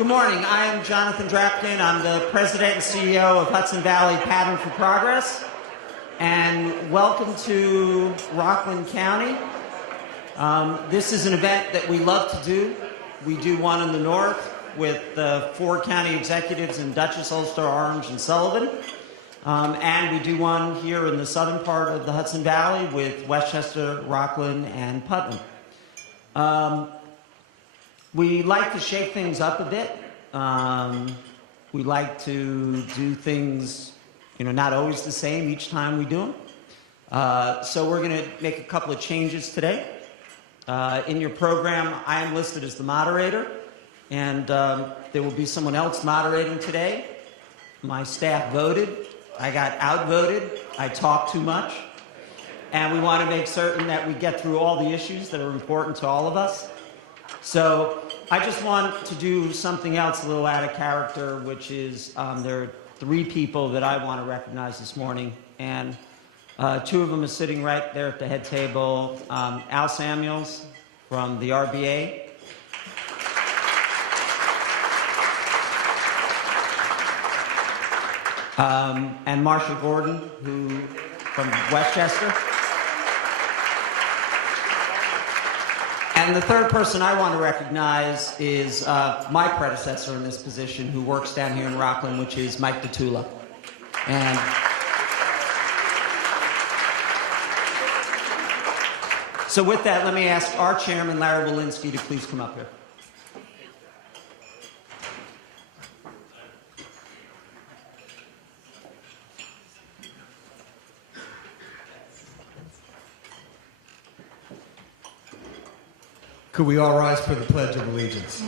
Good morning. I am Jonathan Drapkin. I'm the President and CEO of Hudson Valley Pattern for Progress. And welcome to Rockland County. This is an event that we love to do. We do one in the north with the 4 county executives in Dutchess, Ulster, Orange, and Sullivan. And we do one here in the southern part of the Hudson Valley with Westchester, Rockland, and Putnam. We like to shake things up a bit. We like to do things, not always the same each time we do them. So we're going to make a couple of changes today. In your program, I am listed as the moderator, and there will be someone else moderating today. My staff voted. I got outvoted. I talked too much. And we want to make certain that we get through all the issues that are important to all of us. So I just want to do something else a little out of character, which is there are 3 people that I want to recognize this morning. And 2 of them are sitting right there at the head table. Al Samuels from the RBA. And Marsha Gordon, who from Westchester. And the 3rd person I want to recognize is my predecessor in this position, who works down here in Rockland, which is Mike Datula. And so with that, let me ask our chairman, Larry Walensky, to please come up here. Could we all rise for the Pledge of Allegiance?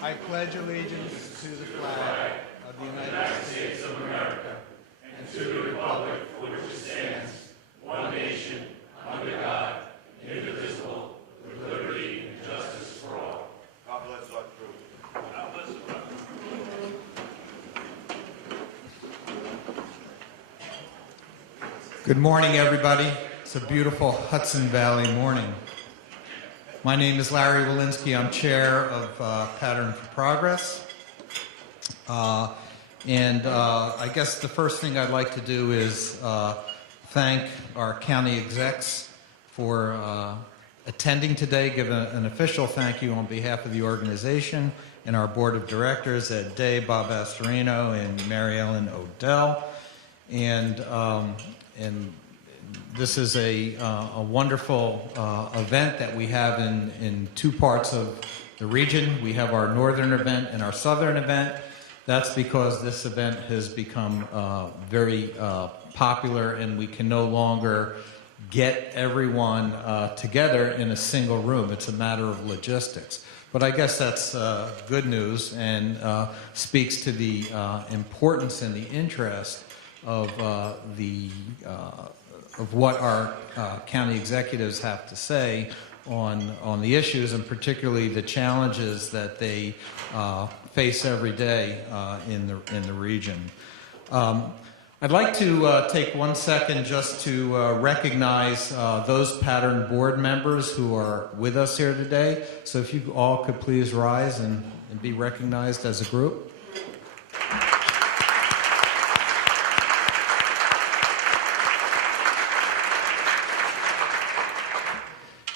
I pledge allegiance to the flag of the United States of America and to the republic for which it stands, one nation, under God, indivisible, with liberty and justice for all. God bless our truth. God bless our truth. Good morning, everybody. It's a beautiful Hudson Valley morning. My name is Larry Walensky. I'm chair of Pattern for Progress. I guess the first thing I'd like to do is thank our county execs for attending today, give an official thank you on behalf of the organization and our board of directors, Ed Day, Bob Astorino, and Mary Ellen Odell. And this is a wonderful event that we have in 2 parts of the region. We have our northern event and our southern event. That's because this event has become very popular, and we can no longer get everyone together in a single room. It's a matter of logistics. But I guess that's good news and speaks to the importance and the interest of what our county executives have to say on the issues, and particularly the challenges that they face every day in the region. I'd like to take 1 second just to recognize those Pattern board members who are with us here today. So if you all could please rise and be recognized as a group.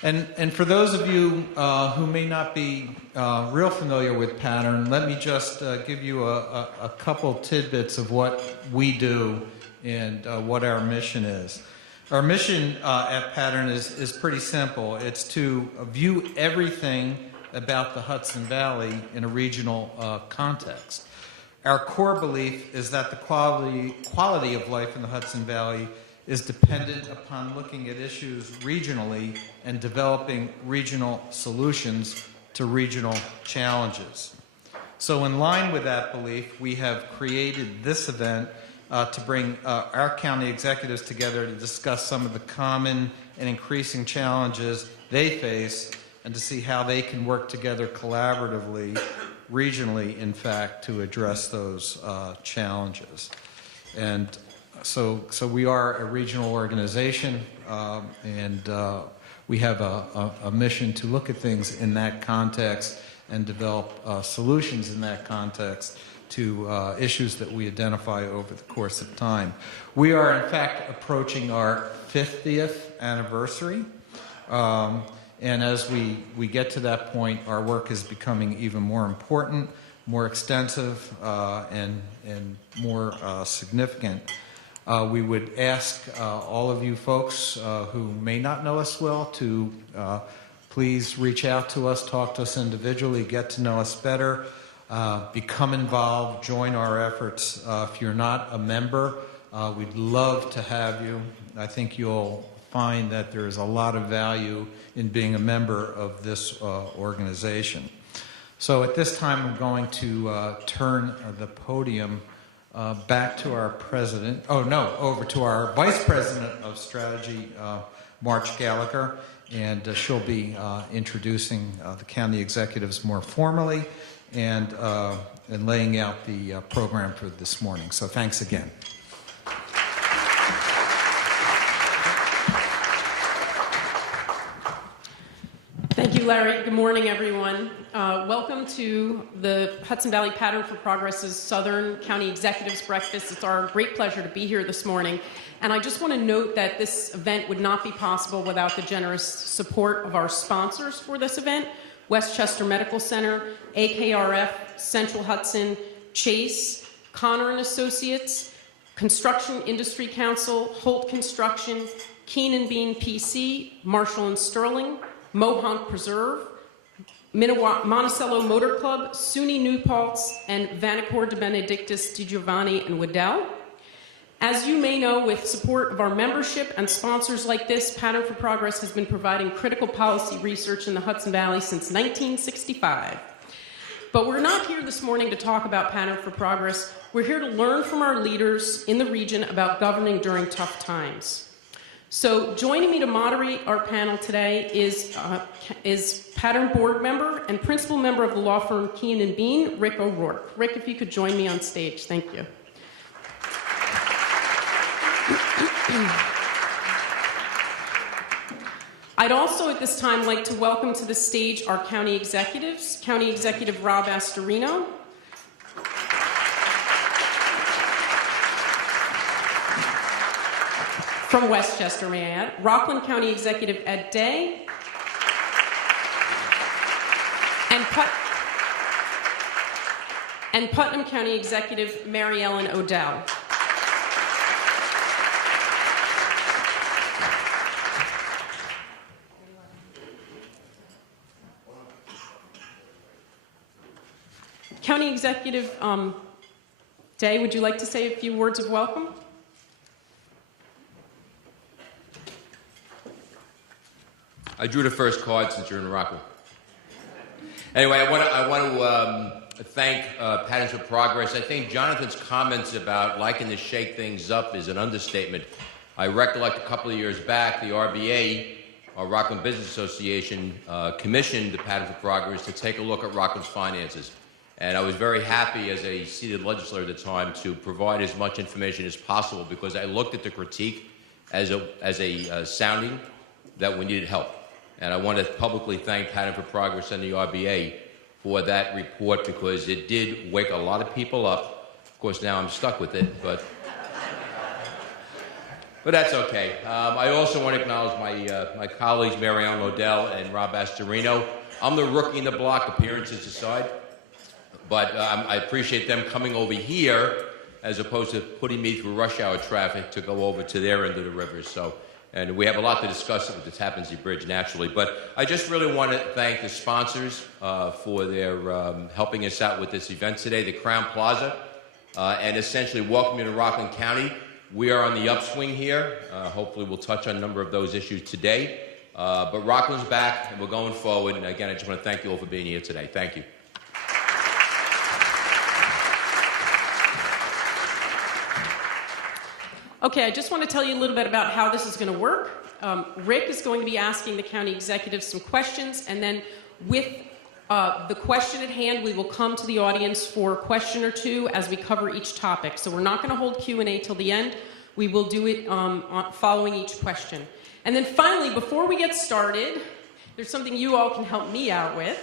And for those of you who may not be real familiar with Pattern, let me just give you a couple tidbits of what we do and what our mission is. Our mission at Pattern is pretty simple. It's to view everything about the Hudson Valley in a regional context. Our core belief is that the quality of life in the Hudson Valley is dependent upon looking at issues regionally and developing regional solutions to regional challenges. So in line with that belief, we have created this event to bring our county executives together to discuss some of the common and increasing challenges they face and to see how they can work together collaboratively, regionally, in fact, to address those challenges. And so we are a regional organization, and we have a mission to look at things in that context and develop solutions in that context to issues that we identify over the course of time. We are, in fact, approaching our 50th anniversary. And as we get to that point, our work is becoming even more important, more extensive, and more significant. We would ask all of you folks who may not know us well to please reach out to us, talk to us individually, get to know us better, become involved, join our efforts. If you're not a member, we'd love to have you. I think you'll find that there is a lot of value in being a member of this organization. So at this time, I'm going to turn the podium back to our president. Oh, no, over to our vice president of strategy, March Gallagher, and she'll be introducing the county executives more formally and laying out the program for this morning. So thanks again. Thank you, Larry. Good morning, everyone. Welcome to the Hudson Valley Pattern for Progress's Southern County Executives Breakfast. It's our great pleasure to be here this morning. And I just want to note that this event would not be possible without the generous support of our sponsors for this event: Westchester Medical Center, AKRF, Central Hudson, Chase, Connor & Associates, Construction Industry Council, Holt Construction, Keenan Bean PC, Marshall & Sterling, Mohonk Preserve, Monticello Motor Club, SUNY New Paltz, and Vanacore de Benedictus di Giovanni and Waddell. As you may know, with support of our membership and sponsors like this, Pattern for Progress has been providing critical policy research in the Hudson Valley since 1965. But we're not here this morning to talk about Pattern for Progress. We're here to learn from our leaders in the region about governing during tough times. So joining me to moderate our panel today is Pattern board member and principal member of the law firm Keenan Bean, Rick O'Rourke. Rick, if you could join me on stage. Thank you. I'd also at this time like to welcome to the stage our county executives, County Executive Rob Astorino, from Westchester, may I add, Rockland County Executive Ed Day, and Putnam County Executive Mary Ellen Odell. County Executive Day, would you like to say a few words of welcome? I drew the first card since you're in Rockland. Anyway, I want to thank Pattern for Progress. I think Jonathan's comments about liking to shake things up is an understatement. I recollect a couple of years back, the RBA, our Rockland Business Association, commissioned the Pattern for Progress to take a look at Rockland's finances. And I was very happy as a seated legislator at the time to provide as much information as possible, because I looked at the critique as a sounding that we needed help. And I want to publicly thank Pattern for Progress and the RBA for that report, because it did wake a lot of people up. Of course, now I'm stuck with it, but that's okay. I also want to acknowledge my colleagues, Mary Ellen Odell and Rob Astorino. I'm the rookie in the block, appearances aside, but I appreciate them coming over here as opposed to putting me through rush hour traffic to go over to their end of the river. And we have a lot to discuss with the Tappan Zee Bridge, naturally. But I just really want to thank the sponsors for their helping us out with this event today, the Crown Plaza, and essentially welcome you to Rockland County. We are on the upswing here. Hopefully we'll touch on a number of those issues today. But Rockland's back, and we're going forward. And again, I just want to thank you all for being here today. Thank you. Okay, I just want to tell you a little bit about how this is going to work. Rick is going to be asking the county executives some questions, and then with the question at hand, we will come to the audience for a question or two as we cover each topic. So we're not going to hold Q&A till the end. We will do it following each question. And then finally, before we get started, there's something you all can help me out with.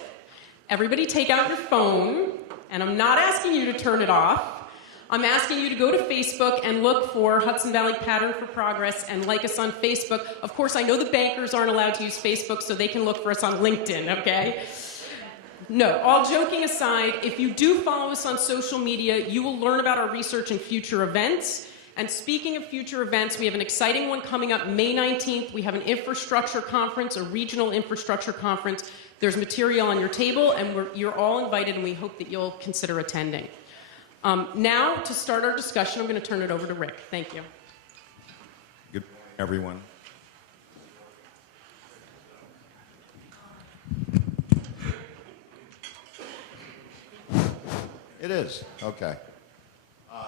Everybody take out your phone, and I'm not asking you to turn it off. I'm asking you to go to Facebook and look for Hudson Valley Pattern for Progress and like us on Facebook. Of course, I know the bankers aren't allowed to use Facebook, so they can look for us on LinkedIn, okay? No, all joking aside, if you do follow us on social media, you will learn about our research and future events. And speaking of future events, we have an exciting one coming up May 19th. We have an infrastructure conference, a regional infrastructure conference. There's material on your table, and you're all invited, and we hope that you'll consider attending. Now, to start our discussion, I'm going to turn it over to Rick. Thank you. Good morning, everyone. It is. Okay.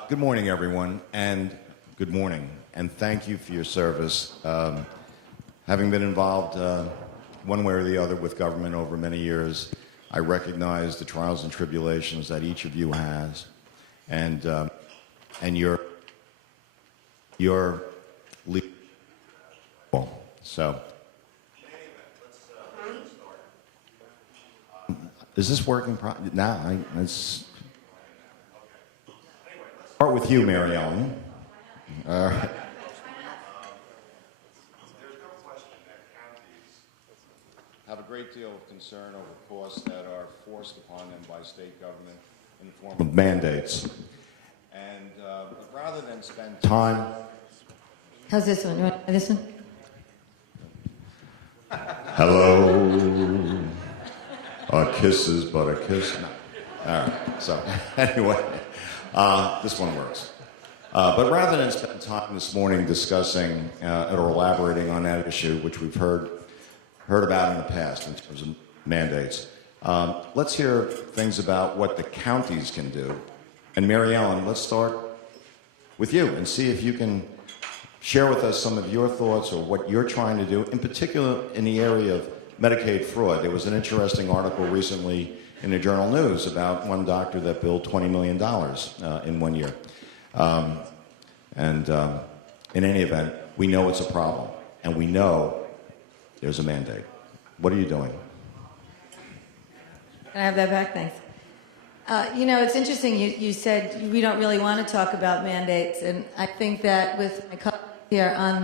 Good morning, everyone, and good morning, and thank you for your service. Having been involved one way or the other with government over many years, I recognize the trials and tribulations that each of you has, and your leadership. So, is this working? Now, let's start with you, Mary Ellen. All right. Have a great deal of concern over costs that are forced upon them by state government in the form of mandates. And rather than spend time... How's this one? You want this one? Hello. A kiss is but a kiss. No. All right. So, anyway, this one works. But rather than spend time this morning discussing or elaborating on that issue, which we've heard about in the past in terms of mandates, let's hear things about what the counties can do. And Mary Ellen, let's start with you and see if you can share with us some of your thoughts or what you're trying to do, in particular in the area of Medicaid fraud. There was an interesting article recently in the Journal News about one doctor that billed $20 million in 1 year. In any event, we know it's a problem, and we know there's a mandate. What are you doing? Can I have that back? Thanks. It's interesting. You said we don't really want to talk about mandates, and I think that with my colleagues here on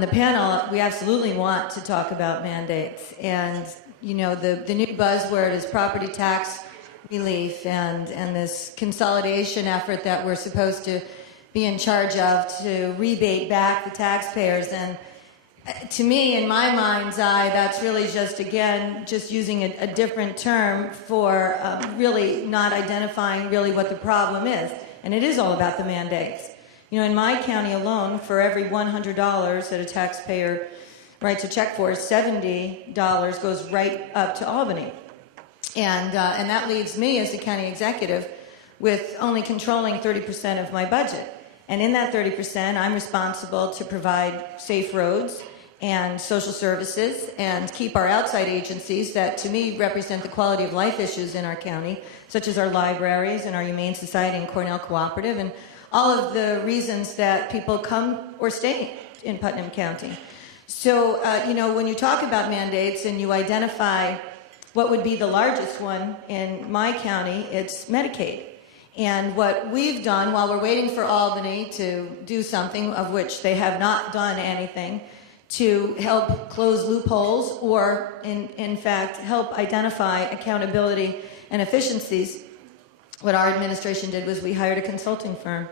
the panel, we absolutely want to talk about mandates. And the new buzzword is property tax relief, and this consolidation effort that we're supposed to be in charge of to rebate back the taxpayers. And to me, in my mind's eye, that's really just using a different term for really not identifying really what the problem is. And it is all about the mandates. In my county alone, for every $100 that a taxpayer writes a check for, $70 goes right up to Albany. And that leaves me as the county executive with only controlling 30% of my budget. And in that 30%, I'm responsible to provide safe roads and social services and keep our outside agencies that, to me, represent the quality of life issues in our county, such as our libraries and our Humane Society and Cornell Cooperative, and all of the reasons that people come or stay in Putnam County. So, when you talk about mandates and you identify what would be the largest one in my county, it's Medicaid. And what we've done while we're waiting for Albany to do something, of which they have not done anything, to help close loopholes or, in fact, help identify accountability and efficiencies, what our administration did was we hired a consulting firm.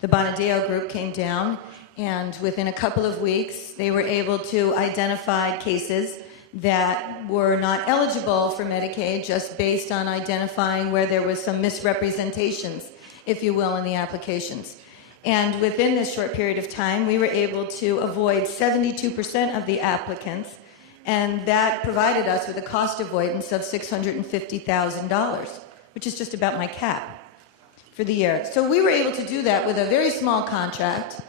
The Bonadeo Group came down, and within a couple of weeks, they were able to identify cases that were not eligible for Medicaid just based on identifying where there was some misrepresentations, if you will, in the applications. And within this short period of time, we were able to avoid 72% of the applicants, and that provided us with a cost avoidance of $650,000, which is just about my cap for the year. So we were able to do that with a very small contract,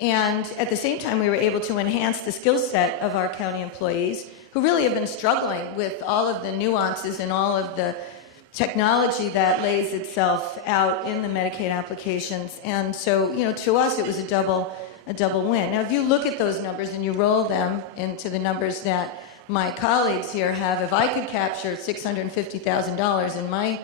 and at the same time, we were able to enhance the skill set of our county employees who really have been struggling with all of the nuances and all of the technology that lays itself out in the Medicaid applications. And so, to us, it was a double win. Now, if you look at those numbers and you roll them into the numbers that my colleagues here have, if I could capture $650,000 in my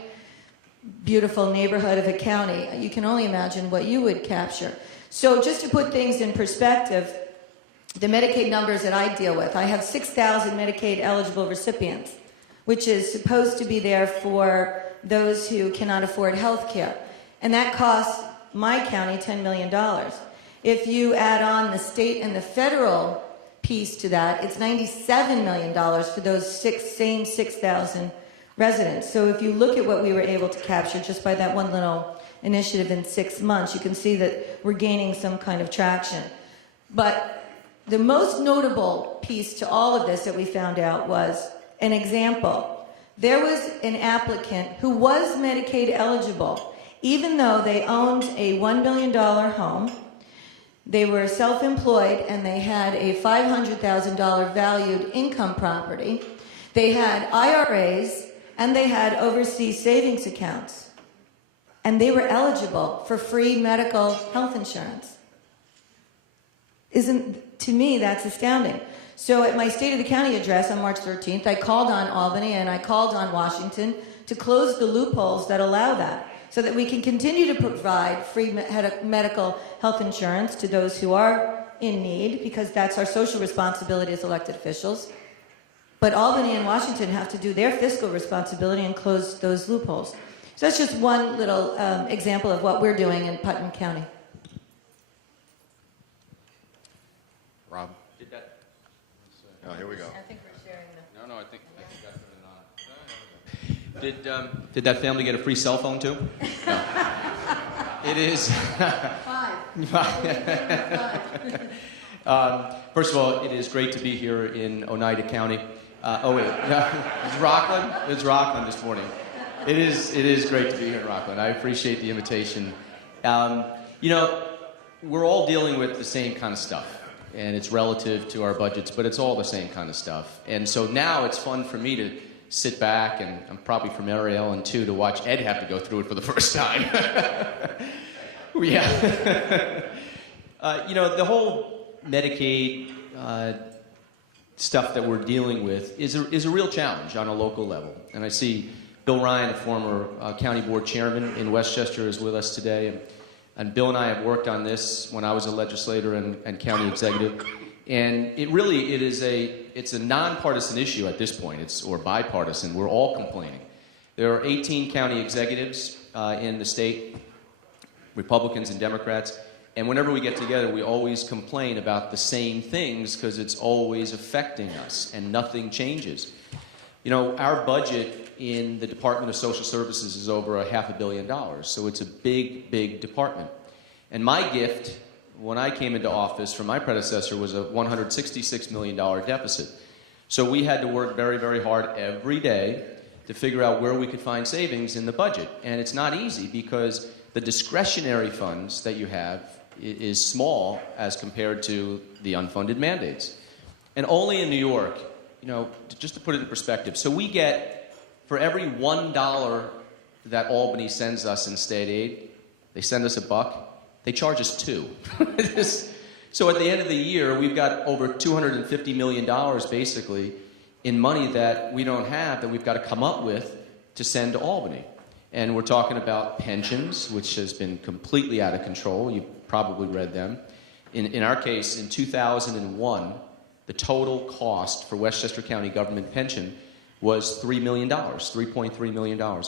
beautiful neighborhood of a county, you can only imagine what you would capture. So just to put things in perspective, the Medicaid numbers that I deal with, I have 6,000 Medicaid eligible recipients, which is supposed to be there for those who cannot afford health care. And that costs my county $10 million. If you add on the state and the federal piece to that, it's $97 million for those same 6,000 residents. So if you look at what we were able to capture just by that one little initiative in 6 months, you can see that we're gaining some kind of traction. But the most notable piece to all of this that we found out was an example. There was an applicant who was Medicaid eligible, even though they owned a $1 million home. They were self-employed and they had a $500,000 valued income property. They had IRAs and they had overseas savings accounts. And they were eligible for free medical health insurance. To me, that's astounding. So at my State of the County address on March 13th, I called on Albany and I called on Washington to close the loopholes that allow that, so that we can continue to provide free medical health insurance to those who are in need, because that's our social responsibility as elected officials. But Albany and Washington have to do their fiscal responsibility and close those loopholes. So that's just one little example of what we're doing in Putnam County. Rob? Did that? Oh, here we go. I think we're sharing the... No, I think that's Did that family get a free cell phone too? No. It is. First of all, it is great to be here in Oneida County. It's Rockland. It's Rockland this morning. It is great to be here in Rockland. I appreciate the invitation. We're all dealing with the same kind of stuff, and it's relative to our budgets, but it's all the same kind of stuff. And so now it's fun for me to sit back, and I'm probably from Area Ellen too, to watch Ed have to go through it for the first time. Yeah. The whole Medicaid stuff that we're dealing with is a real challenge on a local level. And I see Bill Ryan, a former county board chairman in Westchester, is with us today. And Bill and I have worked on this when I was a legislator and county executive. And it's a nonpartisan issue at this point, or bipartisan. We're all complaining. There are 18 county executives in the state, Republicans and Democrats, and whenever we get together, we always complain about the same things because it's always affecting us, and nothing changes. Our budget in the Department of Social Services is over $500 million, so it's a big, big department. And my gift when I came into office from my predecessor was a $166 million deficit. So we had to work very, very hard every day to figure out where we could find savings in the budget. And it's not easy because the discretionary funds that you have is small as compared to the unfunded mandates. And only in New York, just to put it in perspective, so we get, for every $1 that Albany sends us in state aid, they send us $1, they charge us $2. So at the end of the year, we've got over $250 million basically in money that we don't have, that we've got to come up with to send to Albany. And we're talking about pensions, which has been completely out of control. You've probably read them. In our case, in 2001, the total cost for Westchester County government pension was $3 million, $3.3 million.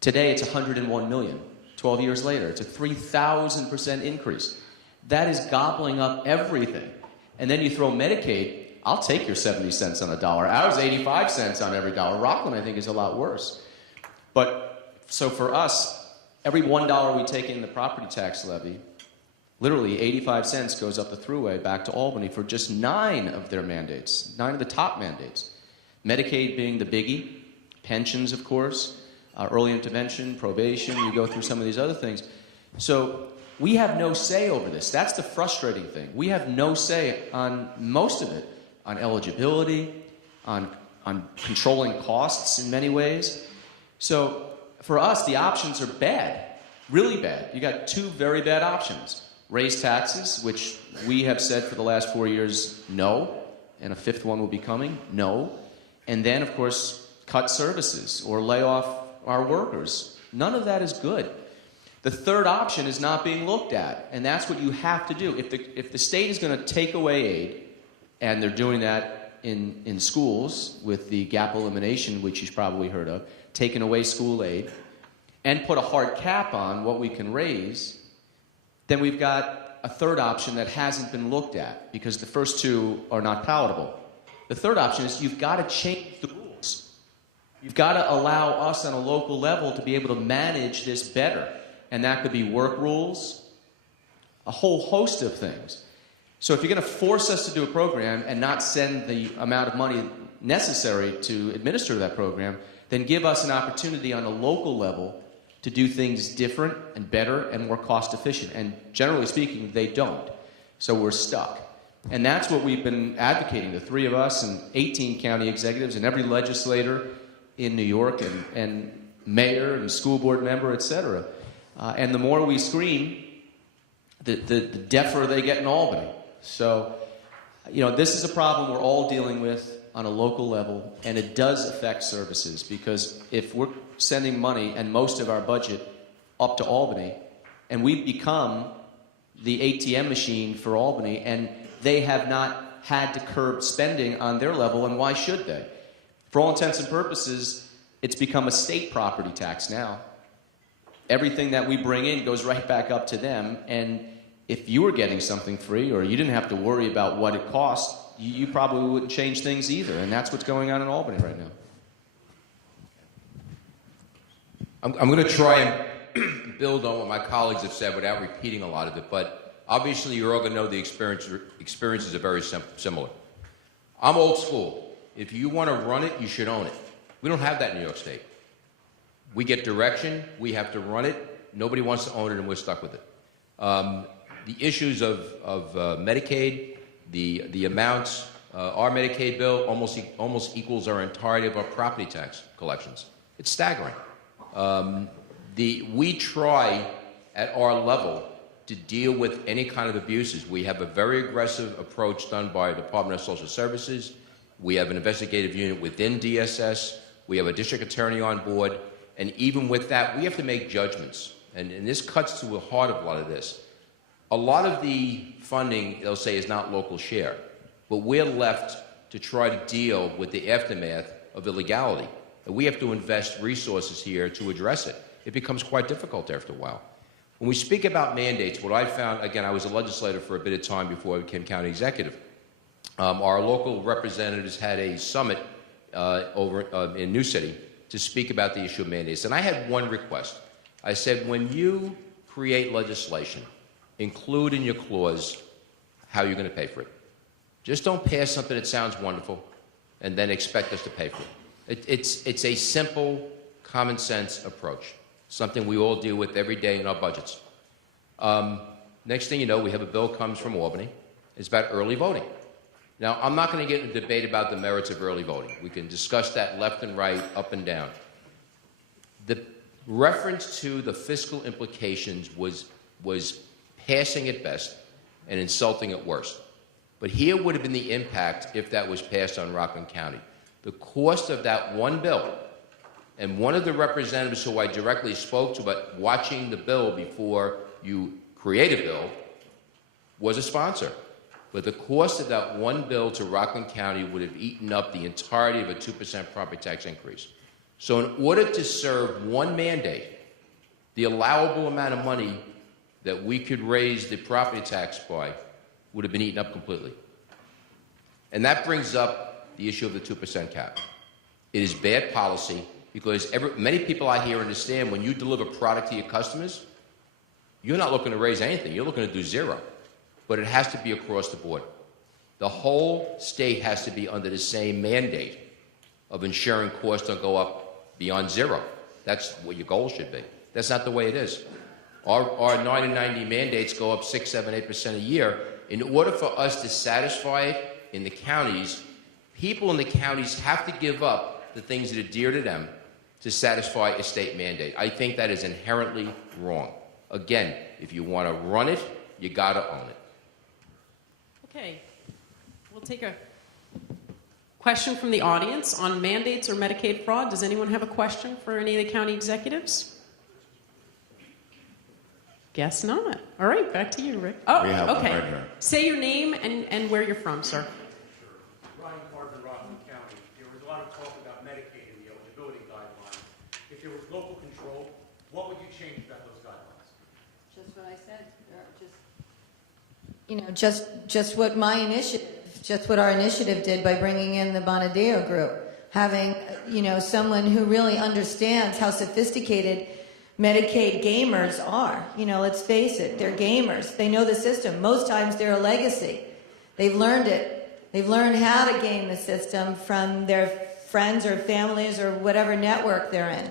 Today, it's $101 million. 12 years later, it's a 3,000% increase. That is gobbling up everything. And then you throw Medicaid, I'll take your 70 cents on a dollar. Ours, 85 cents on every dollar. Rockland, I think, is a lot worse. So for us, every $1 we take in the property tax levy, literally 85 cents goes up the thruway back to Albany for just 9 of their mandates, 9 of the top mandates. Medicaid being the biggie, pensions, of course, early intervention, probation, you go through some of these other things. So we have no say over this. That's the frustrating thing. We have no say on most of it, on eligibility, on controlling costs in many ways. So for us, the options are bad, really bad. You got two very bad options. Raise taxes, which we have said for the last 4 years, no, and a fifth one will be coming, no. And then, of course, cut services or lay off our workers. None of that is good. The third option is not being looked at, and that's what you have to do. If the state is going to take away aid, and they're doing that in schools with the gap elimination, which you've probably heard of, taking away school aid, and put a hard cap on what we can raise, then we've got a third option that hasn't been looked at because the first two are not palatable. The third option is you've got to change the rules. You've got to allow us on a local level to be able to manage this better. And that could be work rules, a whole host of things. So if you're going to force us to do a program and not send the amount of money necessary to administer that program, then give us an opportunity on a local level to do things different and better and more cost efficient. And generally speaking, they don't. So we're stuck. And that's what we've been advocating, the three of us and 18 county executives and every legislator in New York and mayor and school board member, et cetera. And the more we scream, the deafer they get in Albany. So, this is a problem we're all dealing with on a local level, and it does affect services because if we're sending money and most of our budget up to Albany, and we've become the ATM machine for Albany, and they have not had to curb spending on their level, and why should they? For all intents and purposes, it's become a state property tax now. Everything that we bring in goes right back up to them, and if you were getting something free or you didn't have to worry about what it cost, you probably wouldn't change things either, and that's what's going on in Albany right now. I'm going to try and build on what my colleagues have said without repeating a lot of it, but obviously you're all going to know the experiences are very similar. I'm old school. If you want to run it, you should own it. We don't have that in New York State. We get direction, we have to run it, nobody wants to own it, and we're stuck with it. The issues of Medicaid, the amounts, our Medicaid bill almost equals our entirety of our property tax collections. It's staggering. We try at our level to deal with any kind of abuses. We have a very aggressive approach done by the Department of Social Services. We have an investigative unit within DSS. We have a district attorney on board. And even with that, we have to make judgments. And this cuts to the heart of a lot of this. A lot of the funding, they'll say, is not local share. But we're left to try to deal with the aftermath of illegality. And we have to invest resources here to address it. It becomes quite difficult after a while. When we speak about mandates, what I found, again, I was a legislator for a bit of time before I became county executive. Our local representatives had a summit over in New City to speak about the issue of mandates. And I had one request. I said, when you create legislation, include in your clause how you're going to pay for it. Just don't pass something that sounds wonderful and then expect us to pay for it. It's a simple, common sense approach, something we all deal with every day in our budgets. Next thing you know, we have a bill comes from Albany. It's about early voting. Now, I'm not going to get into a debate about the merits of early voting. We can discuss that left and right, up and down. The reference to the fiscal implications was passing at best and insulting at worst. But here would have been the impact if that was passed on Rockland County. The cost of that one bill, and one of the representatives who I directly spoke to about watching the bill before you create a bill was a sponsor. But the cost of that one bill to Rockland County would have eaten up the entirety of a 2% property tax increase. So in order to serve one mandate, the allowable amount of money that we could raise the property tax by would have been eaten up completely. And that brings up the issue of the 2% cap. It is bad policy because many people out here understand when you deliver product to your customers, you're not looking to raise anything. You're looking to do zero. But it has to be across the board. The whole state has to be under the same mandate of ensuring costs don't go up beyond zero. That's what your goal should be. That's not the way it is. Our 9 and 90 mandates go up 6, 7, 8% a year. In order for us to satisfy it in the counties, people in the counties have to give up the things that are dear to them to satisfy a state mandate. I think that is inherently wrong. Again, if you want to run it, you got to own it. Okay, we'll take a question from the audience on mandates or Medicaid fraud. Does anyone have a question for any of the county executives? Guess not. All right, back to you, Rick. Oh, We have one okay. right here. Say your name and where you're from, sir. Ryan Carter, Rockland County. There was a lot of talk about Medicaid and the eligibility guidelines. If there was local control, what would you change about those guidelines? Just what I said. Just what my initiative, just what our initiative did by bringing in the Bonadeo group, having someone who really understands how sophisticated Medicaid gamers are. Let's face it, they're gamers. They know the system. Most times they're a legacy. They've learned it. They've learned how to game the system from their friends or families or whatever network they're in.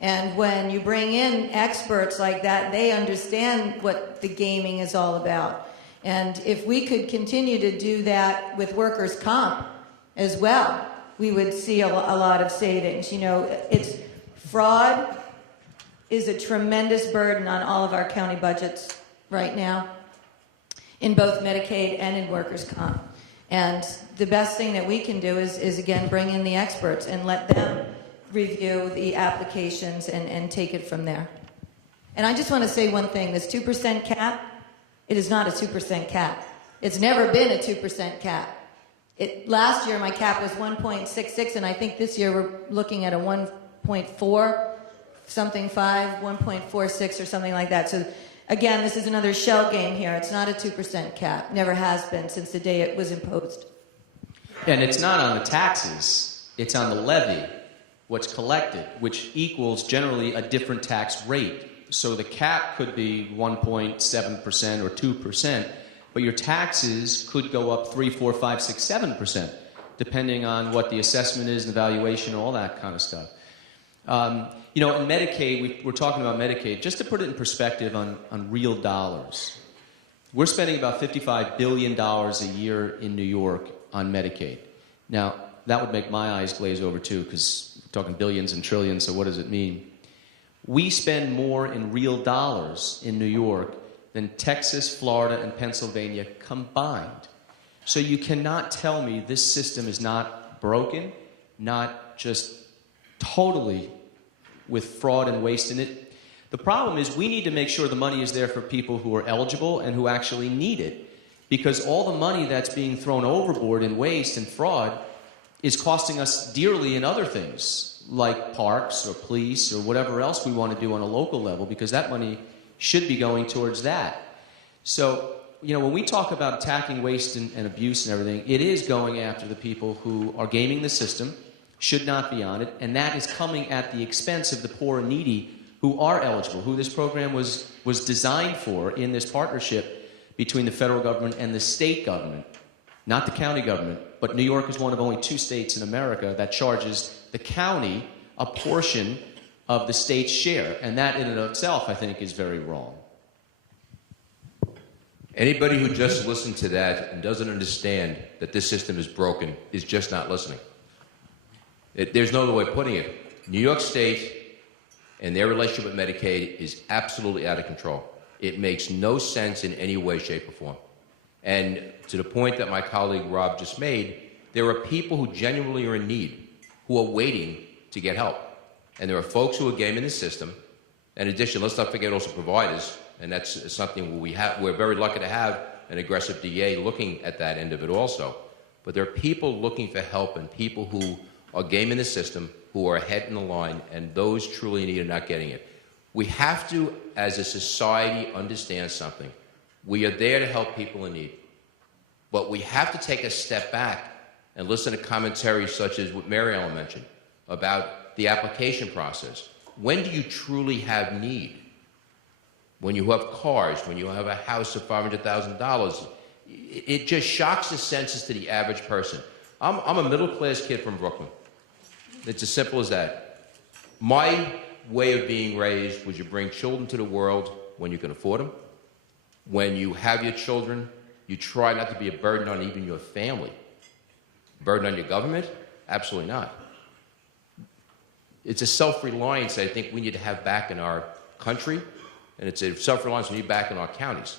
And when you bring in experts like that, they understand what the gaming is all about. And if we could continue to do that with workers' comp as well, we would see a lot of savings. Fraud is a tremendous burden on all of our county budgets right now, in both Medicaid and in workers' comp. And the best thing that we can do is again, bring in the experts and let them review the applications and take it from there. And I just want to say one thing. This 2% cap, it is not a 2% cap. It's never been a 2% cap. Last year, my cap was 1.66, and I think this year we're looking at a 1.4, something 5, 1.46 or something like that. So again, this is another shell game here. It's not a 2% cap. Never has been since the day it was imposed. And it's not on the taxes, it's on the levy, what's collected, which equals generally a different tax rate. So the cap could be 1.7% or 2%, but your taxes could go up 3, 4, 5, 6, 7%, depending on what the assessment is, the valuation, all that kind of stuff. In Medicaid, we're talking about Medicaid. Just to put it in perspective on real dollars, we're spending about $55 billion a year in New York on Medicaid. Now, that would make my eyes glaze over too, because we're talking billions and trillions, so what does it mean? We spend more in real dollars in New York than Texas, Florida, and Pennsylvania combined. So you cannot tell me this system is not broken, not just totally with fraud and waste in it. The problem is we need to make sure the money is there for people who are eligible and who actually need it, because all the money that's being thrown overboard in waste and fraud is costing us dearly in other things, like parks or police or whatever else we want to do on a local level, because that money should be going towards that. So, when we talk about attacking waste and abuse and everything, it is going after the people who are gaming the system, should not be on it, and that is coming at the expense of the poor and needy who are eligible, who this program was designed for in this partnership between the federal government and the state government, not the county government. But New York is one of only 2 states in America that charges the county a portion of the state's share, and that in and of itself, I think, is very wrong. Anybody who just listened to that and doesn't understand that this system is broken is just not listening. There's no other way of putting it. New York State and their relationship with Medicaid is absolutely out of control. It makes no sense in any way, shape, or form. And to the point that my colleague Rob just made, there are people who genuinely are in need, who are waiting to get help. And there are folks who are gaming the system. In addition, let's not forget also providers, and that's something we're very lucky to have an aggressive DA looking at that end of it also. But there are people looking for help and people who are gaming the system, who are ahead in the line, and those truly in need are not getting it. We have to, as a society, understand something. We are there to help people in need. But we have to take a step back and listen to commentary such as what Mary Ellen mentioned about the application process. When do you truly have need? When you have cars, when you have a house of $500,000, it just shocks the senses to the average person. I'm a middle-class kid from Brooklyn. It's as simple as that. My way of being raised was you bring children to the world when you can afford them. When you have your children, you try not to be a burden on even your family. Burden on your government? Absolutely not. it's a self-reliance that I think we need to have back in our country, and it's a self-reliance we need back in our counties.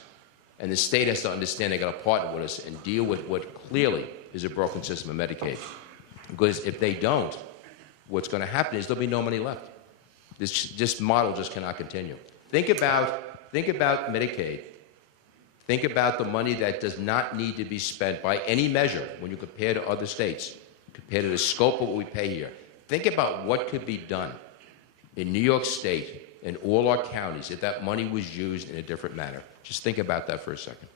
And the state has to understand they got to partner with us and deal with what clearly is a broken system of Medicaid. Because if they don't, what's going to happen is there'll be no money left. This model just cannot continue. Think about Medicaid. Think about the money that does not need to be spent by any measure when you compare to other states, compare to the scope of what we pay here. Think about what could be done in New York State and all our counties if that money was used in a different manner. Just think about that for a second.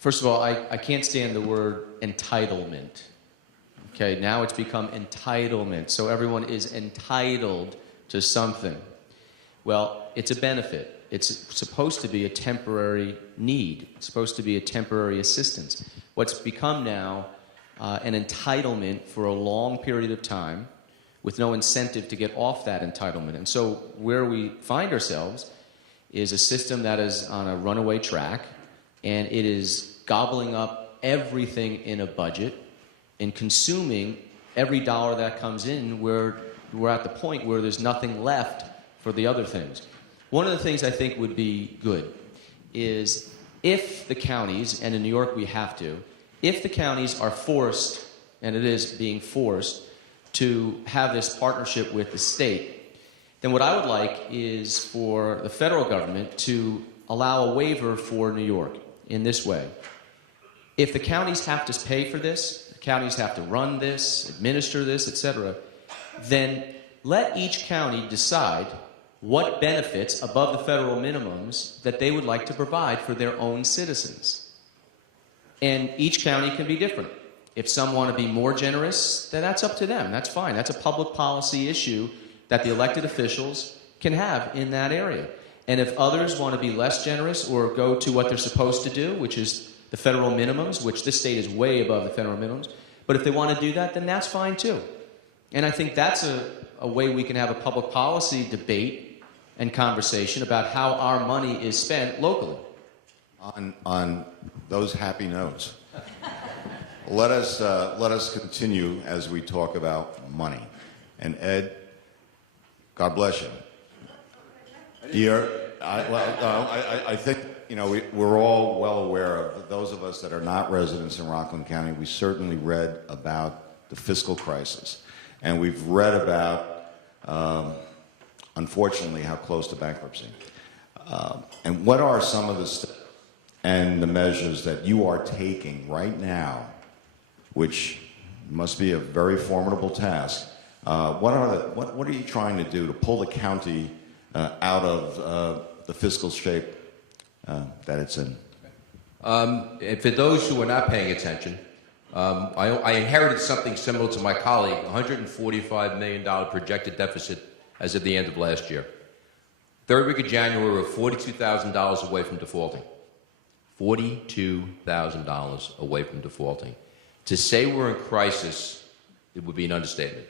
First of all, I can't stand the word entitlement. Okay, now it's become entitlement. So everyone is entitled to something. Well, it's a benefit. It's supposed to be a temporary need. It's supposed to be a temporary assistance. What's become now an entitlement for a long period of time with no incentive to get off that entitlement. And so where we find ourselves is a system that is on a runaway track, and it is gobbling up everything in a budget and consuming every dollar that comes in. We're at the point where there's nothing left for the other things. One of the things I think would be good is if the counties, and in New York we have to, if the counties are forced, and it is being forced, to have this partnership with the state, then what I would like is for the federal government to allow a waiver for New York in this way. If the counties have to pay for this, the counties have to run this, administer this, etc., then let each county decide what benefits above the federal minimums that they would like to provide for their own citizens. And each county can be different. If some want to be more generous, then that's up to them. That's fine. That's a public policy issue that the elected officials can have in that area. And if others want to be less generous or go to what they're supposed to do, which is the federal minimums, which this state is way above the federal minimums, but if they want to do that, then that's fine too. And I think that's a way we can have a public policy debate and conversation about how our money is spent locally. On those happy notes, let us continue as we talk about money. And Ed, God bless you. I think we're all well aware of, those of us that are not residents in Rockland County, we certainly read about the fiscal crisis. And we've read about, unfortunately, how close to bankruptcy. And what are some of the steps and the measures that you are taking right now, which must be a very formidable task? What are you trying to do to pull the county out of the fiscal shape that it's in? And for those who are not paying attention, I inherited something similar to my colleague, $145 million projected deficit as of the end of last year. Third week of January, we're $42,000 away from defaulting. $42,000 away from defaulting. To say we're in crisis, it would be an understatement.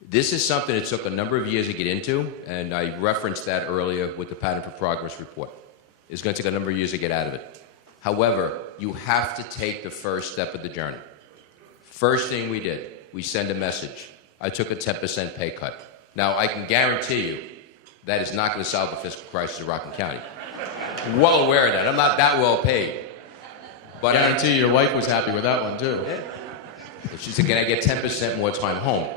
This is something that took a number of years to get into, and I referenced that earlier with the Pattern for Progress report. It's going to take a number of years to get out of it. However, you have to take the first step of the journey. First thing we did, we send a message. I took a 10% pay cut. Now, I can guarantee you that is not going to solve the fiscal crisis of Rockland County. Well aware of that. I'm not that well paid. But I guarantee your wife was happy with that one, too. Yeah. She said, can I get 10% more time home?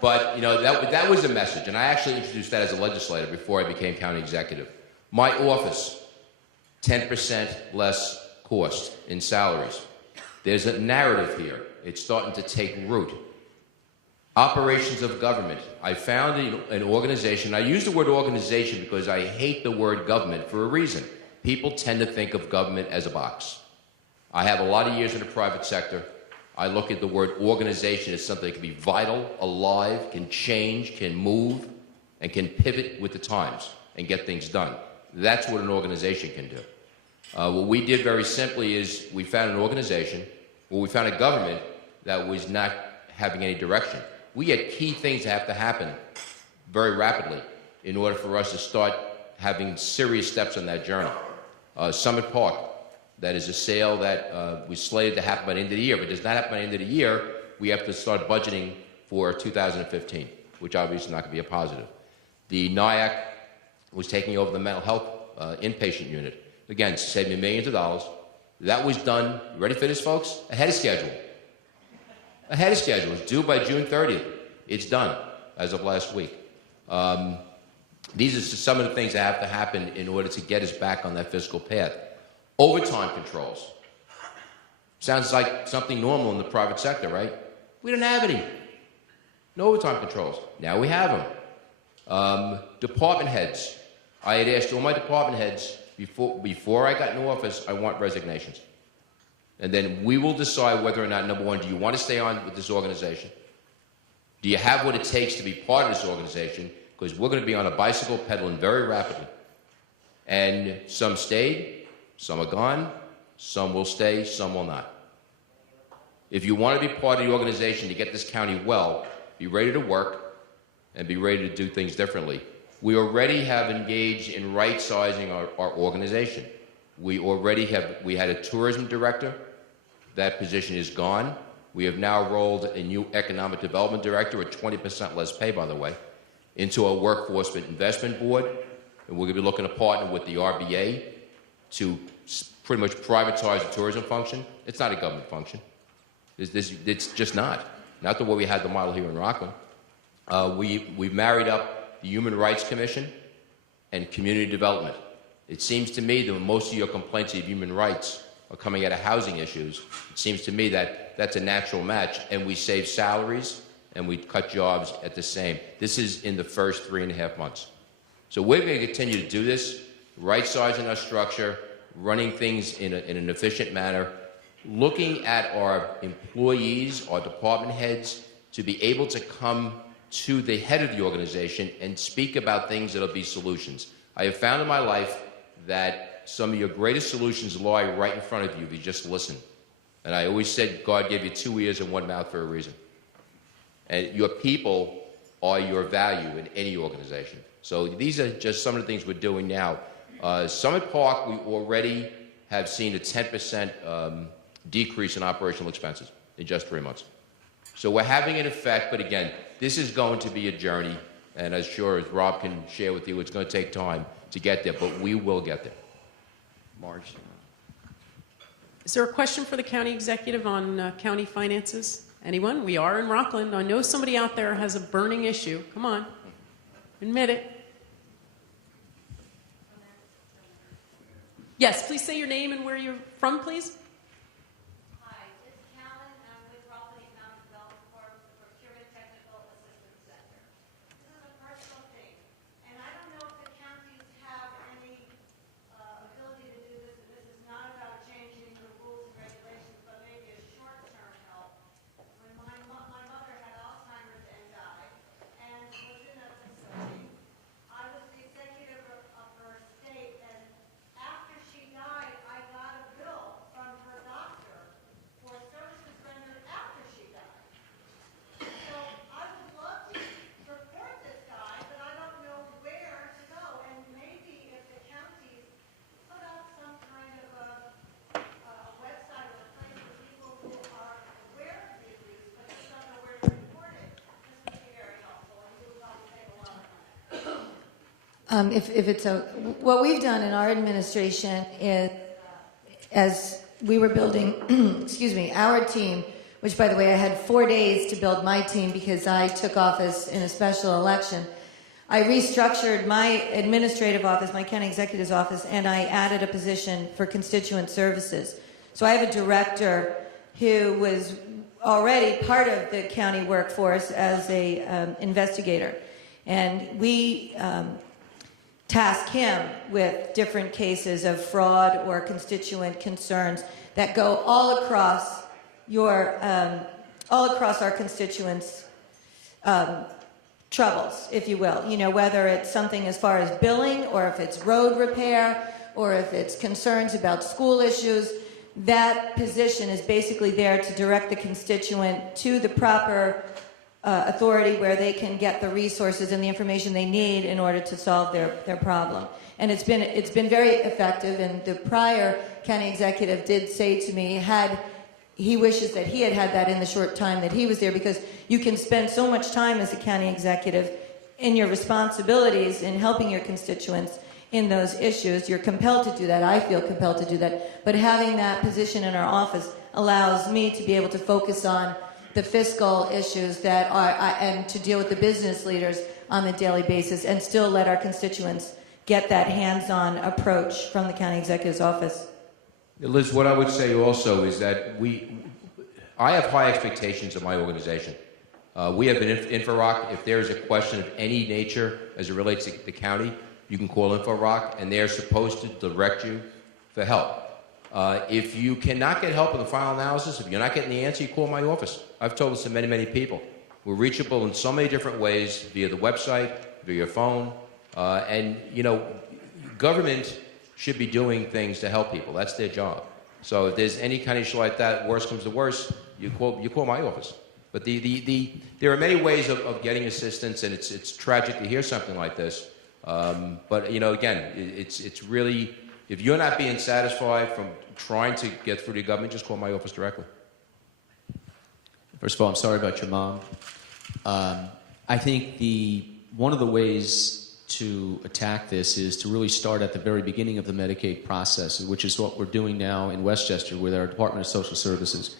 But, that was a message, and I actually introduced that as a legislator before I became county executive. My office, 10% less cost in salaries. There's a narrative here. It's starting to take root. Operations of government. I found an organization. I use the word organization because I hate the word government for a reason. People tend to think of government as a box. I have a lot of years in the private sector. I look at the word organization as something that can be vital, alive, can change, can move, and can pivot with the times and get things done. That's what an organization can do. What we did very simply is we found an organization, we found a government that was not having any direction. We had key things that have to happen very rapidly in order for us to start having serious steps on that journey. Summit Park, that is a sale that was slated to happen by the end of the year. If it does not happen by the end of the year, we have to start budgeting for 2015, which obviously is not going to be a positive. The NIAC was taking over the mental health inpatient unit. Again, saving millions of dollars. That was done, you ready for this, folks? Ahead of schedule. Ahead of schedule. It's due by June 30th. It's done as of last week. These are just some of the things that have to happen in order to get us back on that fiscal path. Overtime controls. Sounds like something normal in the private sector, right? We didn't have any. No overtime controls. Now we have them. Department heads. I had asked all my department heads before I got in office, I want resignations. And then we will decide whether or not, number one, do you want to stay on with this organization? Do you have what it takes to be part of this organization? Because we're going to be on a bicycle pedaling very rapidly. And some stayed, some are gone, some will stay, some will not. If you want to be part of the organization to get this county well, be ready to work and be ready to do things differently. We already have engaged in right-sizing our organization. We had a tourism director. That position is gone. We have now rolled a new economic development director at 20% less pay, by the way, into a workforce investment board. And we're going to be looking to partner with the RBA to pretty much privatize the tourism function. It's not a government function. It's just not. Not the way we had the model here in Rockland. We've married up the Human Rights Commission and community development. It seems to me that most of your complaints of human rights are coming out of housing issues. It seems to me that that's a natural match, and we save salaries and we cut jobs at the same. This is in the first 3.5 months. So we're going to continue to do this, right-sizing our structure, running things in an efficient manner, looking at our employees, our department heads, to be able to come to the head of the organization and speak about things that'll be solutions. I have found in my life that some of your greatest solutions lie right in front of you if you just listen. And I always said God gave you 2 ears and 1 mouth for a reason. And your people are your value in any organization. So these are just some of the things we're doing now. Summit Park, we already have seen a 10% decrease in operational expenses in just 3 months. So we're having an effect, but again, this is going to be a journey, and as sure as Rob can share with you, it's going to take time to get there, but we will get there. Marge? Is there a question for the county executive on county finances? Anyone? We are in Rockland. I know somebody out there has a burning issue. Come on. Admit it. Yes, please say your name and where you're from, please. Hi, it's Callan. I'm with Rockland Economic Development Corp., the Procurement Technical Assistance Center. This is a personal thing, and I don't know if the counties have any ability to do this, and this is not about changing the rules and regulations, but maybe a short-term help. When my mother had Alzheimer's and died, and was in a facility, I was the executive of her estate, and after she died, I got a bill from her doctor for services rendered after she died. So I would love to support this guy, but I don't know where to go. And maybe if the counties put up some kind of a website or a place for people who are aware of the abuse, but just don't know where to report it, this would be very helpful, and we would probably save a lot of money. What we've done in our administration is, as we were building, our team, which by the way, I had 4 days to build my team because I took office in a special election. I restructured my administrative office, my county executive's office, and I added a position for constituent services. So I have a director who was already part of the county workforce as a investigator. And we task him with different cases of fraud or constituent concerns that go all across our constituents' troubles, if you will. You know, whether it's something as far as billing, or if it's road repair, or if it's concerns about school issues. That position is basically there to direct the constituent to the proper authority where they can get the resources and the information they need in order to solve their problem. And it's been very effective. And the prior county executive did say to me, had he wishes that he had had that in the short time that he was there, because you can spend so much time as a county executive in your responsibilities in helping your constituents in those issues. You're compelled to do that. I feel compelled to do that. But having that position in our office allows me to be able to focus on the fiscal issues that are, and to deal with the business leaders on a daily basis, and still let our constituents get that hands-on approach from the county executive's office. Liz, what I would say also is that I have high expectations of my organization. We have an InfoRock. If there is a question of any nature as it relates to the county, you can call InfoRock, and they're supposed to direct you for help. If you cannot get help in the final analysis, if you're not getting the answer, you call my office. I've told this to many, many people. We're reachable in so many different ways, via the website, via your phone, and, you know, government should be doing things to help people. That's their job. So if there's any kind of issue like that, worst comes to worst, you call my office. But there are many ways of getting assistance, and it's tragic to hear something like this. But, you know, again, it's really, if you're not being satisfied from trying to get through the government, just call my office directly. First of all, I'm sorry about your mom. I think one of the ways to attack this is to really start at the very beginning of the Medicaid process, which is what we're doing now in Westchester with our Department of Social Services.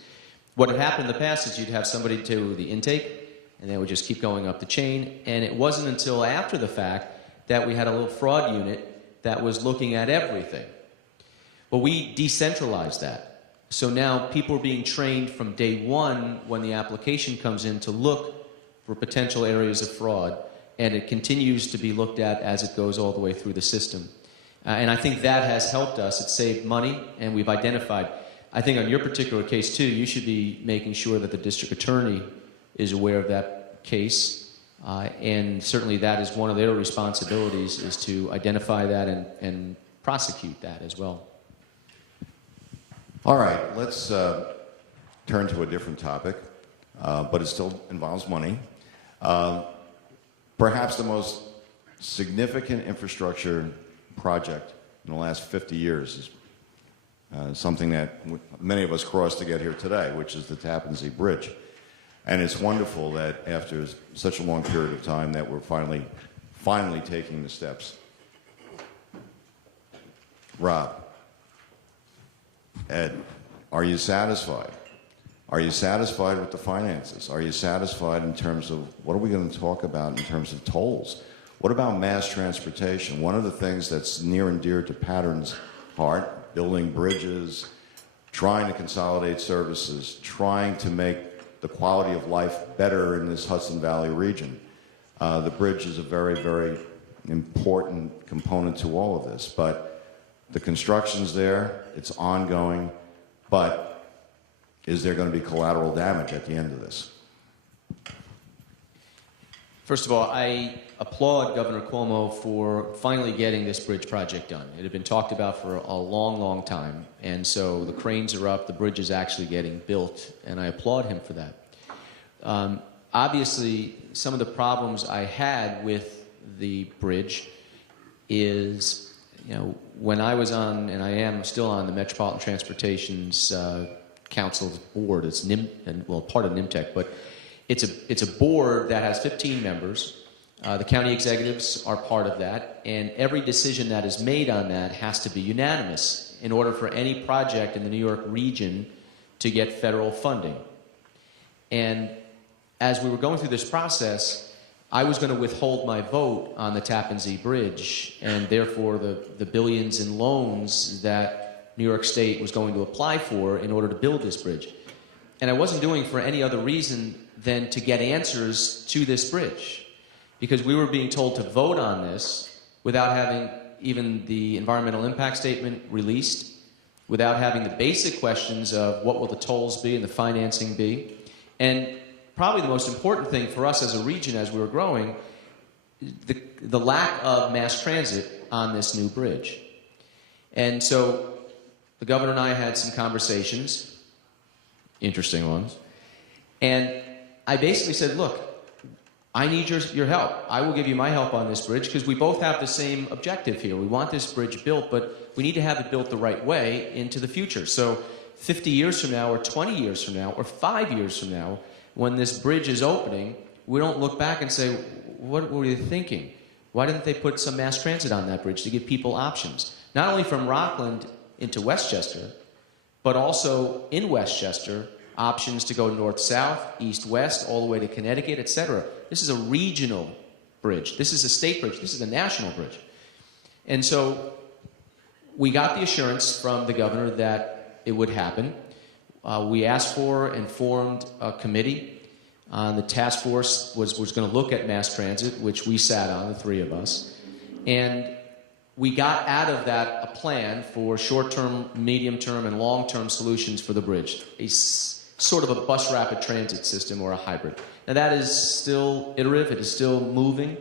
What had happened in the past is you'd have somebody do the intake, and they would just keep going up the chain, and it wasn't until after the fact that we had a little fraud unit that was looking at everything. Well, we decentralized that. So now people are being trained from day one when the application comes in to look for potential areas of fraud, and it continues to be looked at as it goes all the way through the system. And I think that has helped us. It saved money, and we've identified. I think on your particular case, too, you should be making sure that the district attorney is aware of that case. And certainly that is one of their responsibilities, is to identify that and prosecute that as well. All right, let's turn to a different topic, but it still involves money. Perhaps the most significant infrastructure project in the last 50 years is something that many of us crossed to get here today, which is the Tappan Zee Bridge. And it's wonderful that after such a long period of time that we're finally taking the steps. Rob, Ed, are you satisfied? Are you satisfied with the finances? Are you satisfied in terms of what are we going to talk about in terms of tolls? What about mass transportation? One of the things that's near and dear to Pattern's heart, building bridges, trying to consolidate services, trying to make the quality of life better in this Hudson Valley region. The bridge is a very, very important component to all of this. But the construction's there, it's ongoing, but is there going to be collateral damage at the end of this? First of all, I applaud Governor Cuomo for finally getting this bridge project done. It had been talked about for a long, long time, and so the cranes are up, the bridge is actually getting built, and I applaud him for that. Obviously, some of the problems I had with the bridge is, you know, when I was on, and I am still on, the Metropolitan Transportation's Council's board. It's part of NIMTEC, but it's a board that has 15 members. The county executives are part of that, and every decision that is made on that has to be unanimous in order for any project in the New York region to get federal funding. And as we were going through this process, I was going to withhold my vote on the Tappan Zee Bridge, and therefore the billions in loans that New York State was going to apply for in order to build this bridge. And I wasn't doing it for any other reason than to get answers to this bridge, because we were being told to vote on this without having even the environmental impact statement released, without having the basic questions of what will the tolls be and the financing be. And probably the most important thing for us as a region as we were growing, the lack of mass transit on this new bridge. And so the governor and I had some conversations, interesting ones, and I basically said, look, I need your help. I will give you my help on this bridge, because we both have the same objective here. We want this bridge built, but we need to have it built the right way into the future. So 50 years from now, or 20 years from now, or 5 years from now, when this bridge is opening, we don't look back and say, what were you thinking? Why didn't they put some mass transit on that bridge to give people options? Not only from Rockland into Westchester, but also in Westchester, options to go north-south, east-west, all the way to Connecticut, etc. This is a regional bridge. This is a state bridge. This is a national bridge. And so we got the assurance from the governor that it would happen. We asked for and formed a committee. The task force was going to look at mass transit, which we sat on, the three of us. And we got out of that a plan for short-term, medium-term, and long-term solutions for the bridge, sort of a bus rapid transit system or a hybrid. Now that is still iterative, it is still moving,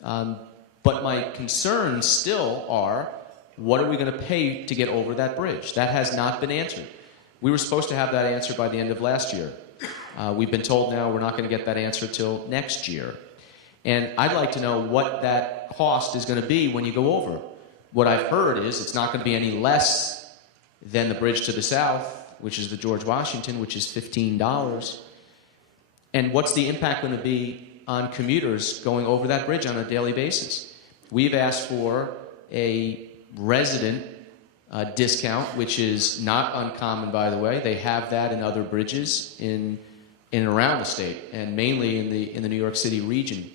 but my concerns still are, what are we going to pay to get over that bridge? That has not been answered. We were supposed to have that answer by the end of last year. We've been told now we're not going to get that answer till next year. And I'd like to know what that cost is going to be when you go over. What I've heard is it's not going to be any less than the bridge to the south, which is the George Washington, which is $15. And what's the impact going to be on commuters going over that bridge on a daily basis? We've asked for a resident discount, which is not uncommon, by the way. They have that in other bridges in and around the state, and mainly in the New York City region.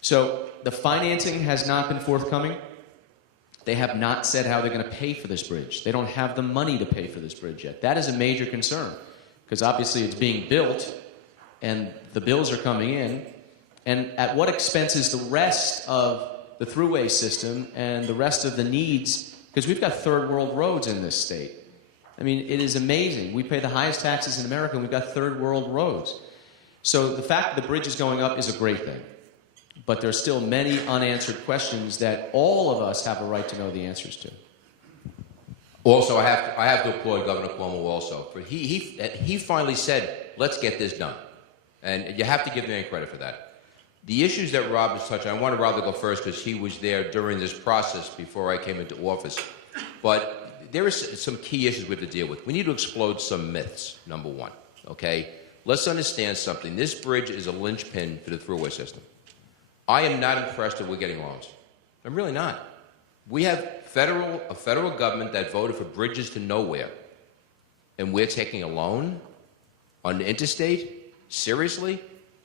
So the financing has not been forthcoming. They have not said how they're going to pay for this bridge. They don't have the money to pay for this bridge yet. That is a major concern, because obviously it's being built, and the bills are coming in. And at what expense is the rest of the thruway system and the rest of the needs? Because we've got third world roads in this state. I mean, it is amazing. We pay the highest taxes in America, and we've got third world roads. So the fact that the bridge is going up is a great thing. But there are still many unanswered questions that all of us have a right to know the answers to. Also, I have to applaud Governor Cuomo also. For he finally said, let's get this done. And you have to give him credit for that. The issues that Rob has touched on, I wanted Rob to go first because he was there during this process before I came into office. But there are some key issues we have to deal with. We need to explode some myths, number one, okay? Let's understand something. This bridge is a linchpin for the thruway system. I am not impressed that we're getting loans. I'm really not. We have a federal government that voted for bridges to nowhere, and we're taking a loan on the interstate? Seriously?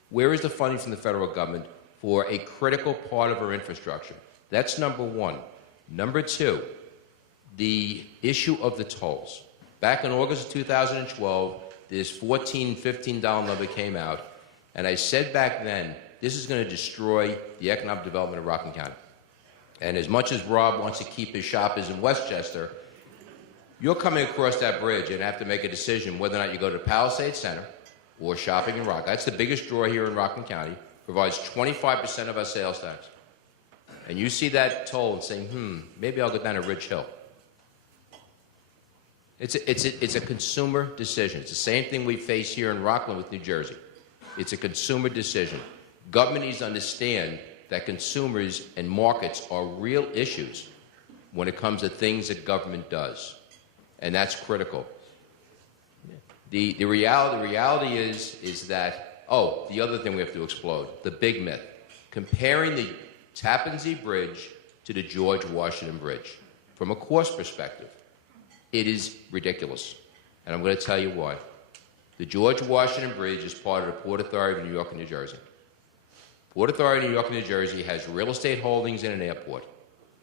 Where is the funding from the federal government for a critical part of our infrastructure? That's number one. Number two, the issue of the tolls. Back in August of 2012, this $14, $15 number came out, and I said back then, this is going to destroy the economic development of Rockland County. And as much as Rob wants to keep his shoppers in Westchester, you're coming across that bridge and have to make a decision whether or not you go to the Palisades Center or shopping in Rockland. That's the biggest draw here in Rockland County, provides 25% of our sales tax. And you see that toll and saying, maybe I'll go down to Ridge Hill. It's a consumer decision. It's the same thing we face here in Rockland with New Jersey. It's a consumer decision. Government needs to understand that consumers and markets are real issues when it comes to things that government does. And that's critical. The reality is that, the other thing we have to explode, the big myth, comparing the Tappan Zee Bridge to the George Washington Bridge. From a cost perspective, it is ridiculous. And I'm going to tell you why. The George Washington Bridge is part of the Port Authority of New York and New Jersey. Port Authority of New York and New Jersey has real estate holdings in an airport,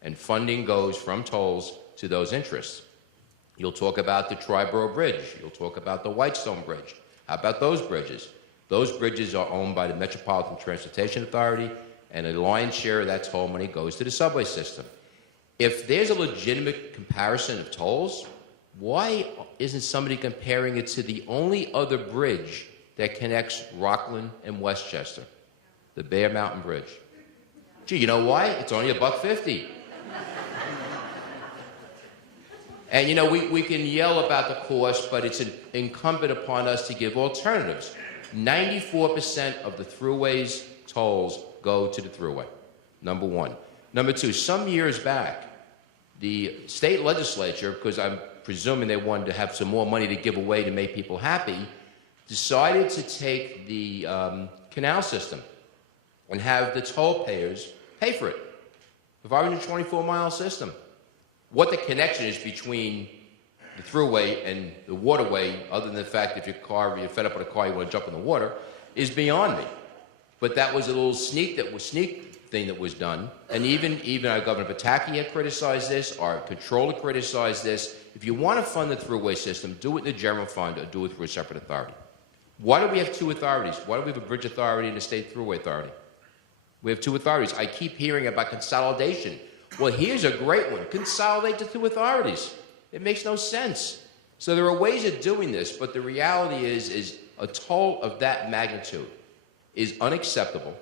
and funding goes from tolls to those interests. You'll talk about the Triborough Bridge. You'll talk about the Whitestone Bridge. How about those bridges? Those bridges are owned by the Metropolitan Transportation Authority, and a lion's share of that toll money goes to the subway system. If there's a legitimate comparison of tolls, why isn't somebody comparing it to the only other bridge that connects Rockland and Westchester? The Bear Mountain Bridge. Gee, you know why? It's only $1.50. And we can yell about the cost, but it's incumbent upon us to give alternatives. 94% of the thruway's tolls go to the thruway, number one. Number two, some years back, the state legislature, because presuming they wanted to have some more money to give away to make people happy, decided to take the canal system and have the toll payers pay for it. The 524-mile system. What the connection is between the thruway and the waterway, other than the fact that if you're fed up with a car, you want to jump in the water, is beyond me. But that was a little sneak thing that was done. And even our Governor Pataki had criticized this, our controller criticized this. If you want to fund the thruway system, do it in the general fund or do it through a separate authority. Why do we have two authorities? Why do we have a bridge authority and a state thruway authority? We have two authorities. I keep hearing about consolidation. Well, here's a great one. Consolidate the two authorities. It makes no sense. So there are ways of doing this, but the reality is a toll of that magnitude is unacceptable.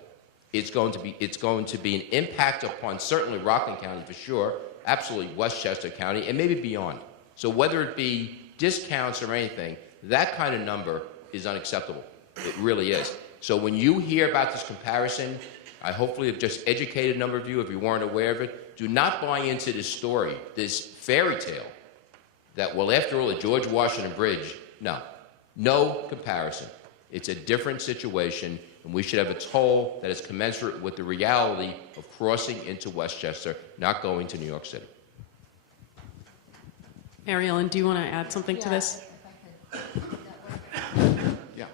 It's going to be an impact upon certainly Rockland County for sure, absolutely Westchester County, and maybe beyond. So whether it be discounts or anything, that kind of number is unacceptable. It really is. So when you hear about this comparison, I hopefully have just educated a number of you, if you weren't aware of it. Do not buy into this story, this fairy tale, that, well, after all, the George Washington Bridge, no comparison. It's a different situation, and we should have a toll that is commensurate with the reality of crossing into Westchester, not going to New York City. Mary Ellen, do you want to add something to this? Yeah.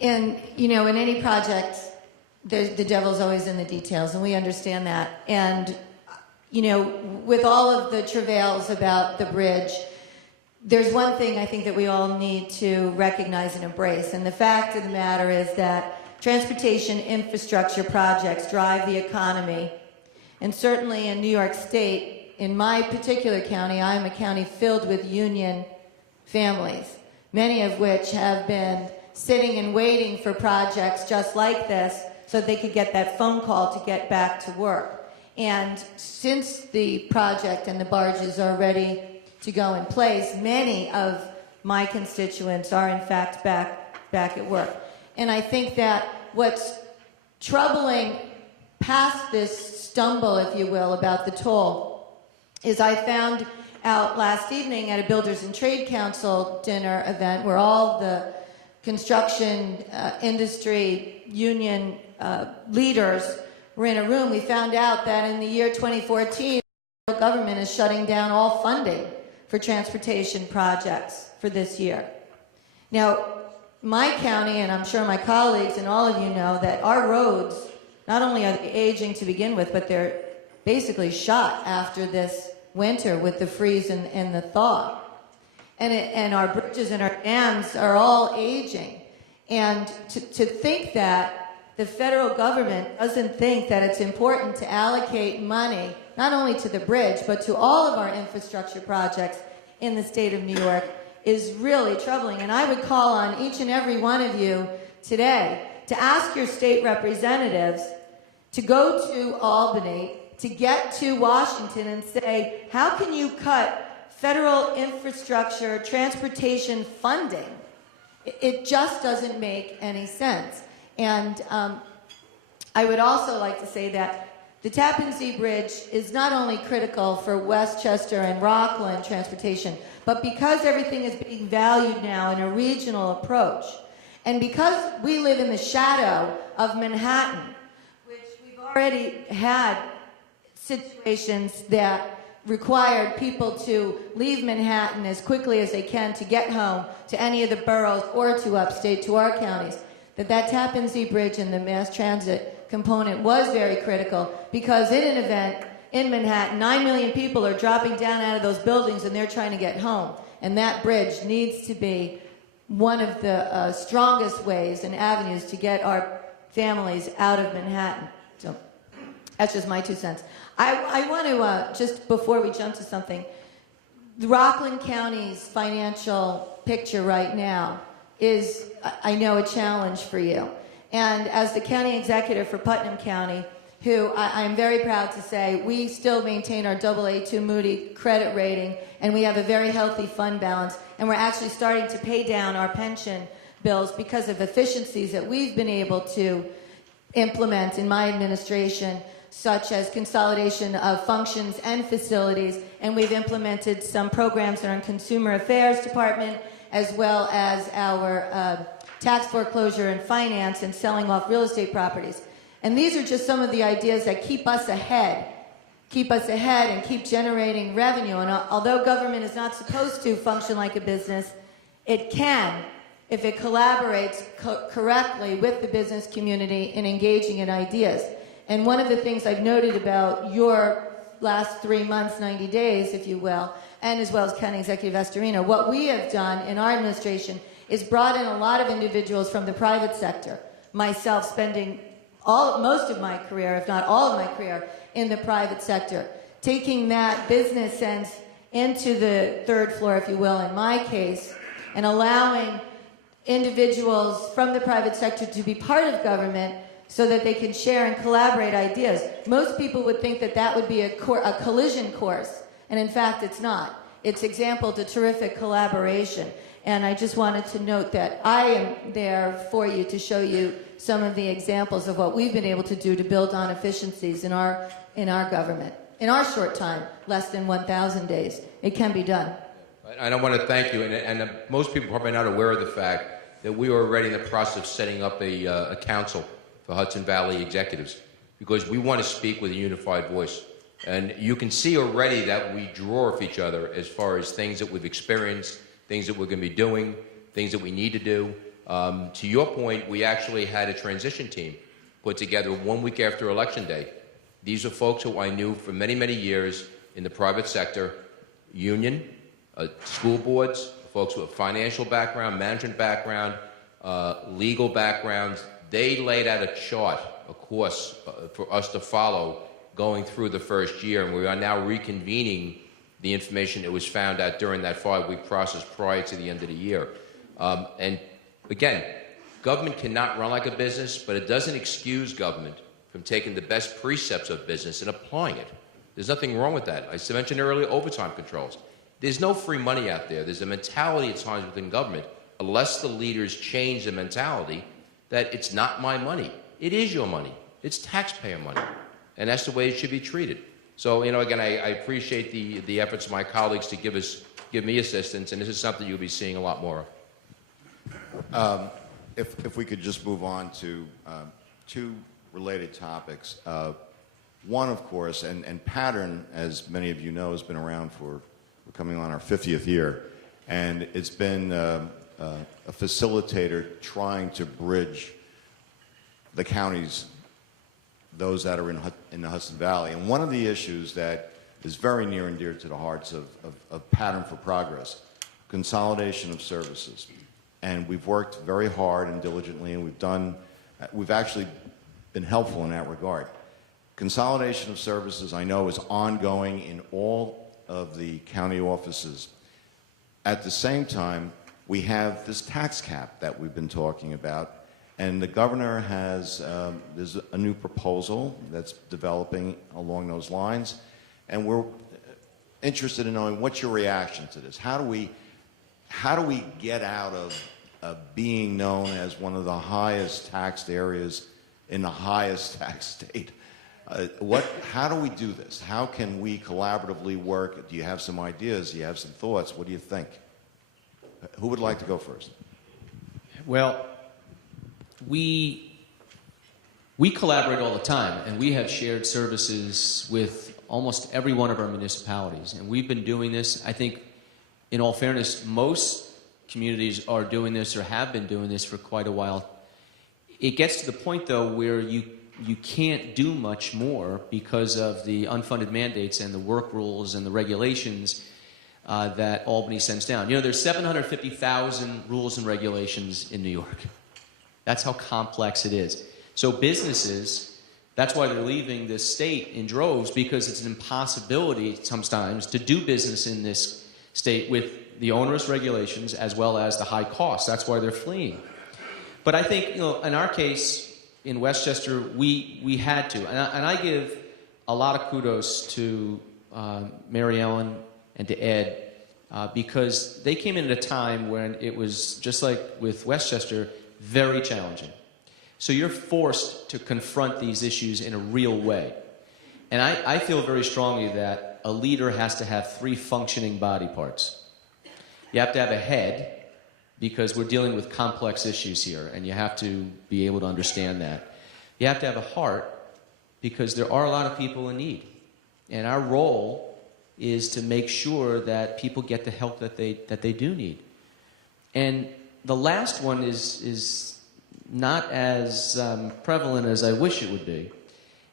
And, you know, in any project, the devil's always in the details, and we understand that. And, you know, with all of the travails about the bridge, there's one thing I think that we all need to recognize and embrace. And the fact of the matter is that transportation infrastructure projects drive the economy. And certainly in New York State, in my particular county, I'm a county filled with union families, many of which have been sitting and waiting for projects just like this so they could get that phone call to get back to work. And since the project and the barges are ready to go in place, many of my constituents are in fact back at work. And I think that what's troubling past this stumble, if you will, about the toll is I found out last evening at a Builders and Trade Council dinner event where all the construction industry union leaders were in a room. We found out that in the year 2014, the government is shutting down all funding for transportation projects for this year. Now, my county, and I'm sure my colleagues and all of you know, that our roads, not only are they aging to begin with, but they're basically shot after this winter with the freeze and the thaw. And our bridges and our dams are all aging. And to think that the federal government doesn't think that it's important to allocate money, not only to the bridge, but to all of our infrastructure projects in the state of New York is really troubling. And I would call on each and every one of you today to ask your state representatives to go to Albany, to get to Washington and say, how can you cut federal infrastructure transportation funding? It just doesn't make any sense. And I would also like to say that the Tappan Zee Bridge is not only critical for Westchester and Rockland transportation, but because everything is being valued now in a regional approach, and because we live in the shadow of Manhattan, which we've already had situations that required people to leave Manhattan as quickly as they can to get home to any of the boroughs or to upstate, to our counties, that Tappan Zee Bridge and the mass transit component was very critical, because in an event in Manhattan, 9 million people are dropping down out of those buildings and they're trying to get home. And that bridge needs to be one of the strongest ways and avenues to get our families out of Manhattan. So that's just my 2 cents. I want to, just before we jump to something, the Rockland County's financial picture right now is, I know, a challenge for you. And as the county executive for Putnam County, who I'm very proud to say, we still maintain our AA2 Moody credit rating, and we have a very healthy fund balance, and we're actually starting to pay down our pension bills because of efficiencies that we've been able to implement in my administration, such as consolidation of functions and facilities, and we've implemented some programs in our Consumer Affairs Department, as well as our tax foreclosure and finance and selling off real estate properties. And these are just some of the ideas that keep us ahead and keep generating revenue. And although government is not supposed to function like a business, it can if it collaborates correctly with the business community in engaging in ideas. And one of the things I've noted about your last 3 months, 90 days, if you will, and as well as County Executive Estorino, what we have done in our administration is brought in a lot of individuals from the private sector. Myself spending most of my career, if not all of my career, in the private sector, taking that business sense into the third floor, if you will, in my case, and allowing individuals from the private sector to be part of government so that they can share and collaborate ideas. Most people would think that that would be a collision course, and in fact it's not. It's example to terrific collaboration. And I just wanted to note that I am there for you to show you some of the examples of what we've been able to do to build on efficiencies in our government. In our short time, less than 1,000 days, it can be done. And I want to thank you, and most people are probably not aware of the fact that we are already in the process of setting up a council for Hudson Valley executives, because we want to speak with a unified voice. And you can see already that we draw off each other as far as things that we've experienced, things that we're going to be doing, things that we need to do. To your point, we actually had a transition team put together 1 week after Election Day. These are folks who I knew for many, many years in the private sector, union, school boards, folks with a financial background, management background, legal backgrounds. They laid out a chart, a course for us to follow going through the first year, and we are now reconvening the information that was found out during that 5-week process prior to the end of the year. And again, government cannot run like a business, but it doesn't excuse government from taking the best precepts of business and applying it. There's nothing wrong with that. I mentioned earlier overtime controls. There's no free money out there. There's a mentality at times within government, unless the leaders change the mentality that it's not my money. It is your money. It's taxpayer money. And that's the way it should be treated. So, again, I appreciate the efforts of my colleagues to give me assistance, and this is something you'll be seeing a lot more of. If we could just move on to two related topics. One, of course, and Pattern, as many of you know, has been around we're coming on our 50th year, and it's been a facilitator trying to bridge the counties, those that are in the Hudson Valley. And one of the issues that is very near and dear to the hearts of Pattern for Progress, consolidation of services. And we've worked very hard and diligently, and we've actually been helpful in that regard. Consolidation of services, I know, is ongoing in all of the county offices. At the same time, we have this tax cap that we've been talking about, and the governor has, there's a new proposal that's developing along those lines, and we're interested in knowing what's your reaction to this. How do we get out of being known as one of the highest taxed areas in the highest tax state? How do we do this? How can we collaboratively work? Do you have some ideas? Do you have some thoughts? What do you think? Who would like to go first? Well, we collaborate all the time, and we have shared services with almost every one of our municipalities. And we've been doing this, I think, in all fairness, most communities are doing this or have been doing this for quite a while. It gets to the point, though, where you can't do much more because of the unfunded mandates and the work rules and the regulations that Albany sends down. There's 750,000 rules and regulations in New York. That's how complex it is. So businesses, that's why they're leaving this state in droves, because it's an impossibility sometimes to do business in this state with the onerous regulations as well as the high costs. That's why they're fleeing. But I think, in our case, in Westchester, we had to. And I give a lot of kudos to Mary Ellen and to Ed, because they came in at a time when it was, just like with Westchester, very challenging. So you're forced to confront these issues in a real way. And I feel very strongly that a leader has to have 3 functioning body parts. You have to have a head, because we're dealing with complex issues here, and you have to be able to understand that. You have to have a heart, because there are a lot of people in need. And our role is to make sure that people get the help that they do need. And the last one is not as prevalent as I wish it would be.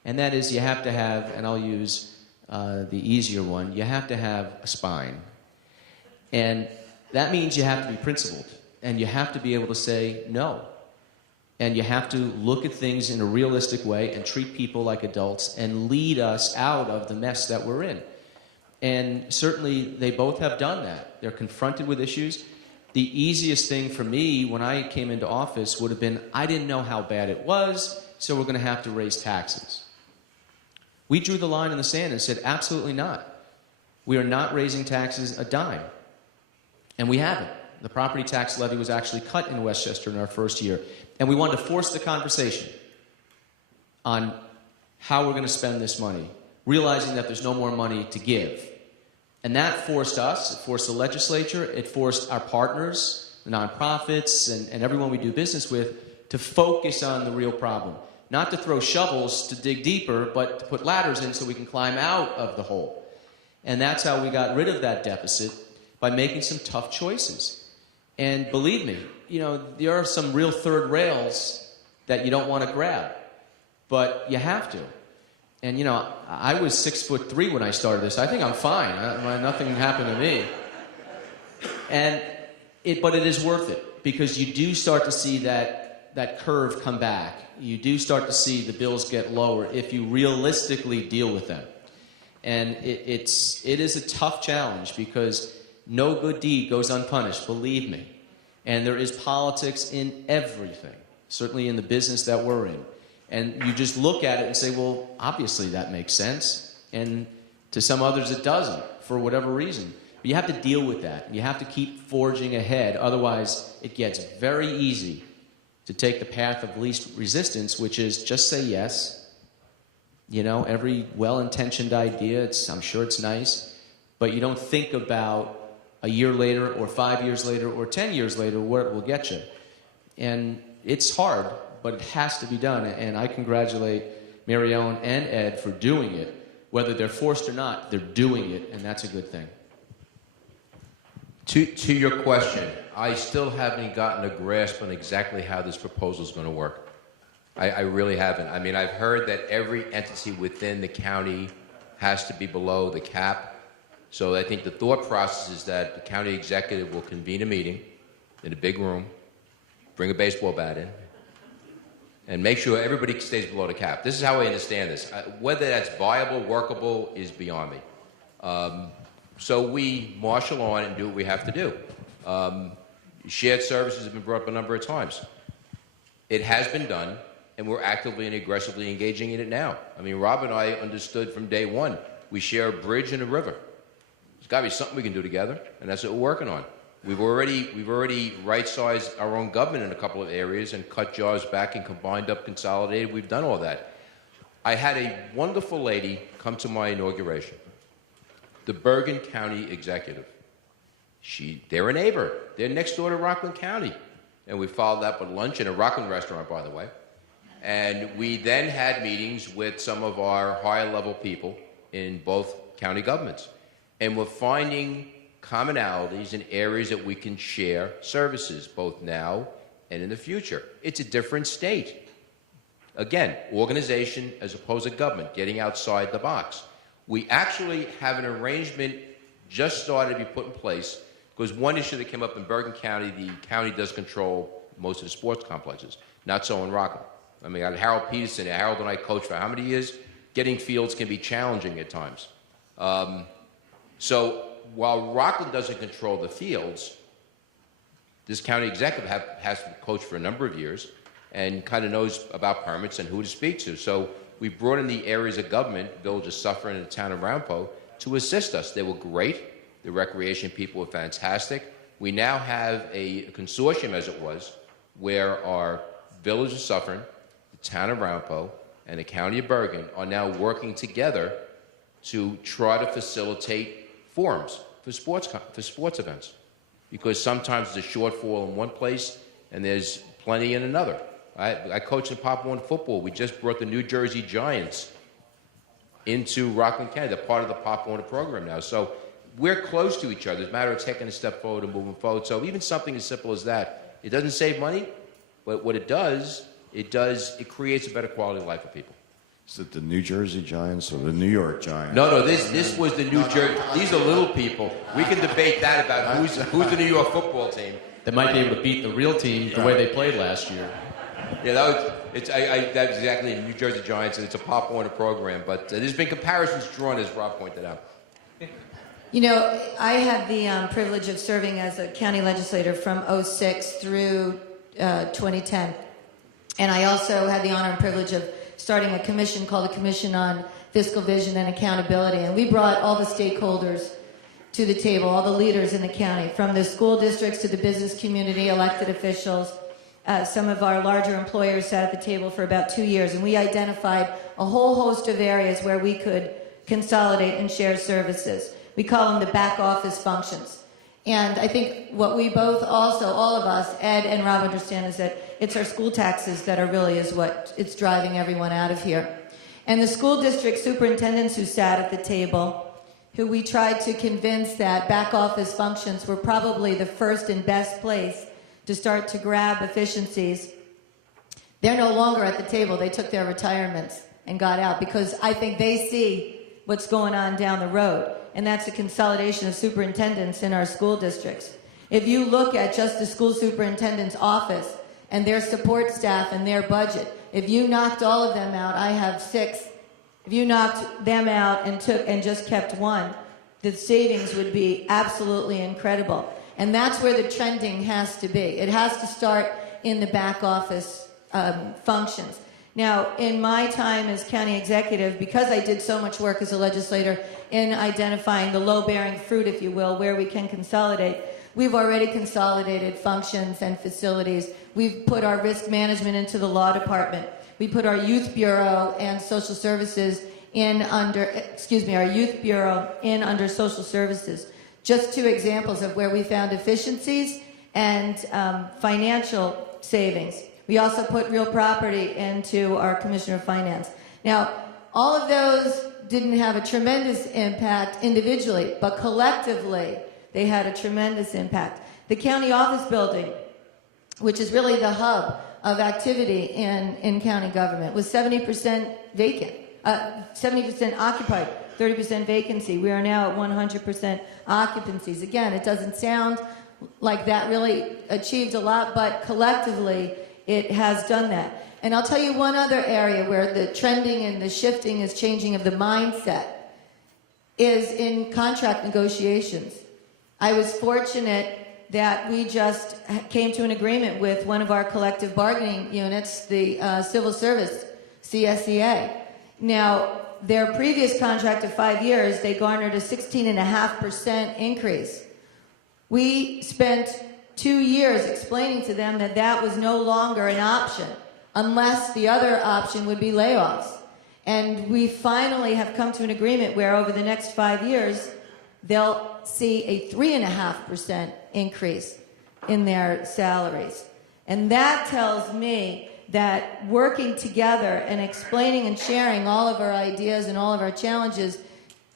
And that is, you have to have, and I'll use the easier one, you have to have a spine. And that means you have to be principled. And you have to be able to say no. And you have to look at things in a realistic way and treat people like adults and lead us out of the mess that we're in. And certainly they both have done that. They're confronted with issues. The easiest thing for me when I came into office would have been, I didn't know how bad it was, so we're going to have to raise taxes. We drew the line in the sand and said, absolutely not. We are not raising taxes a dime. And we haven't. The property tax levy was actually cut in Westchester in our first year. And we wanted to force the conversation on how we're going to spend this money, realizing that there's no more money to give. And that forced us, it forced the legislature, it forced our partners, the nonprofits, and everyone we do business with to focus on the real problem. Not to throw shovels to dig deeper, but to put ladders in so we can climb out of the hole. And that's how we got rid of that deficit, by making some tough choices. And believe me, you know, there are some real third rails that you don't want to grab, but you have to. And, you know, I was 6'3" when I started this. I think I'm fine. Nothing happened to me. But it is worth it, because you do start to see that curve come back. You do start to see the bills get lower if you realistically deal with them. And it is a tough challenge, because no good deed goes unpunished, believe me. And there is politics in everything, certainly in the business that we're in. And you just look at it and say, well, obviously that makes sense. And to some others it doesn't, for whatever reason. But you have to deal with that. You have to keep forging ahead. Otherwise, it gets very easy to take the path of least resistance, which is just say yes. You know, every well-intentioned idea, I'm sure it's nice, but you don't think about a year later or 5 years later or 10 years later where it will get you. And it's hard, but it has to be done. And I congratulate Mary Ellen and Ed for doing it. Whether they're forced or not, they're doing it, and that's a good thing. To your question, I still haven't gotten a grasp on exactly how this proposal is going to work. I really haven't. I mean, I've heard that every entity within the county has to be below the cap. So I think the thought process is that the county executive will convene a meeting in a big room, bring a baseball bat in, and make sure everybody stays below the cap. This is how I understand this. Whether that's viable, workable, is beyond me. So we marshal on and do what we have to do. Shared services have been brought up a number of times. It has been done, and we're actively and aggressively engaging in it now. I mean, Rob and I understood from day one, we share a bridge and a river. There's got to be something we can do together, and that's what we're working on. We've already right-sized our own government in a couple of areas and cut jobs back and combined up, consolidated. We've done all that. I had a wonderful lady come to my inauguration, the Bergen County Executive. They're a neighbor. They're next door to Rockland County. And we followed up with lunch in a Rockland restaurant, by the way. And we then had meetings with some of our higher-level people in both county governments. And we're finding commonalities in areas that we can share services, both now and in the future. It's a different state. Again, organization as opposed to government, getting outside the box. We actually have an arrangement just started to be put in place, because one issue that came up in Bergen County, the county does control most of the sports complexes. Not so in Rockland. I mean, I got Harold Peterson. Harold and I coached for how many years? Getting fields can be challenging at times. So while Rockland doesn't control the fields, this county executive has coached for a number of years and kind of knows about permits and who to speak to. So we brought in the areas of government, Village of Suffern and the town of Rampo, to assist us. They were great. The recreation people were fantastic. We now have a consortium, as it was, where our Village of Suffern, the town of Rampo, and the county of Bergen are now working together to try to facilitate forums for sports events, because sometimes there's a shortfall in one place and there's plenty in another. I coach in Pop Warner football. We just brought the New Jersey Giants into Rockland County. They're part of the Pop Warner program now. So we're close to each other. It's a matter of taking a step forward and moving forward. So even something as simple as that, it doesn't save money, but what it does, it creates a better quality of life for people. Is it the New Jersey Giants or the New York Giants? No, this was the New Jersey. These are little people. We can debate that about who's the New York football team. They might be able to beat the real team the way they played last year. Yeah, that's exactly the New Jersey Giants, and it's a Pop Warner program. But there's been comparisons drawn, as Rob pointed out. You know, I had the privilege of serving as a county legislator from 06 through 2010. And I also had the honor and privilege of starting a commission called the Commission on Fiscal Vision and Accountability. And we brought all the stakeholders to the table, all the leaders in the county, from the school districts to the business community, elected officials. Some of our larger employers sat at the table for about 2 years, and we identified a whole host of areas where we could consolidate and share services. We call them the back office functions. And I think what we both also, all of us, Ed and Rob, understand is that it's our school taxes that are really is what it's driving everyone out of here. And the school district superintendents who sat at the table, who we tried to convince that back office functions were probably the first and best place to start to grab efficiencies, they're no longer at the table. They took their retirements and got out because I think they see what's going on down the road, and that's a consolidation of superintendents in our school districts. If you look at just the school superintendent's office and their support staff and their budget, if you knocked all of them out, I have 6, if you knocked them out and just kept one, the savings would be absolutely incredible. And that's where the trending has to be. It has to start in the back office functions. Now, in my time as county executive, because I did so much work as a legislator in identifying the low-bearing fruit, if you will, where we can consolidate, we've already consolidated functions and facilities. We've put our risk management into the law department. We put our youth bureau and social services our youth bureau in under social services. Just 2 examples of where we found efficiencies and financial savings. We also put real property into our Commissioner of Finance. Now, all of those didn't have a tremendous impact individually, but collectively, they had a tremendous impact. The county office building, which is really the hub of activity in county government, was 70% vacant, 70% occupied, 30% vacancy. We are now at 100% occupancies. Again, it doesn't sound like that really achieved a lot, but collectively, it has done that. And I'll tell you one other area where the trending and the shifting is changing of the mindset is in contract negotiations. I was fortunate that we just came to an agreement with one of our collective bargaining units, the Civil Service, CSEA. Now, their previous contract of 5 years, they garnered a 16.5% increase. We spent 2 years explaining to them that that was no longer an option unless the other option would be layoffs. And we finally have come to an agreement where over the next 5 years, they'll see a 3.5% increase in their salaries. And that tells me that working together and explaining and sharing all of our ideas and all of our challenges,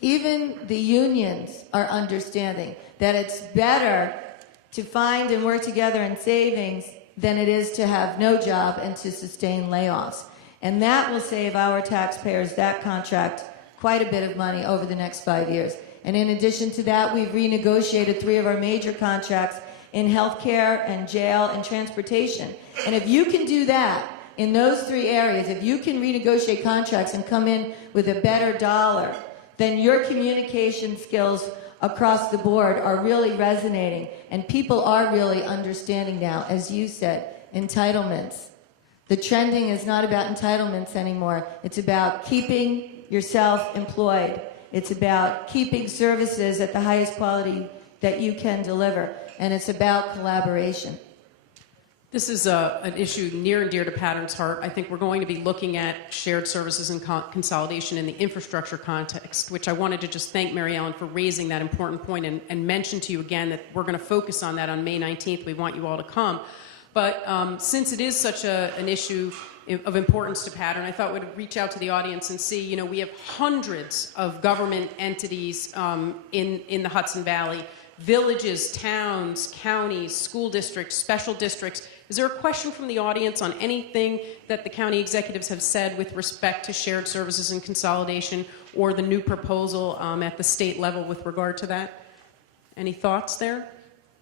even the unions are understanding that it's better to find and work together in savings than it is to have no job and to sustain layoffs. And that will save our taxpayers, that contract, quite a bit of money over the next 5 years. And in addition to that, we've renegotiated 3 of our major contracts in healthcare and jail and transportation. And if you can do that in those 3 areas, if you can renegotiate contracts and come in with a better dollar, then your communication skills across the board are really resonating, and people are really understanding now, as you said, entitlements. The trending is not about entitlements anymore. It's about keeping yourself employed. It's about keeping services at the highest quality that you can deliver, and it's about collaboration. This is an issue near and dear to Pattern's heart. I think we're going to be looking at shared services and consolidation in the infrastructure context, which I wanted to just thank Mary Ellen for raising that important point and mention to you again that we're going to focus on that on May 19th. We want you all to come. But since it is such an issue of importance to Pattern, I thought we'd reach out to the audience and see, we have hundreds of government entities in the Hudson Valley, villages, towns, counties, school districts, special districts. Is there a question from the audience on anything that the county executives have said with respect to shared services and consolidation or the new proposal at the state level with regard to that? Any thoughts there?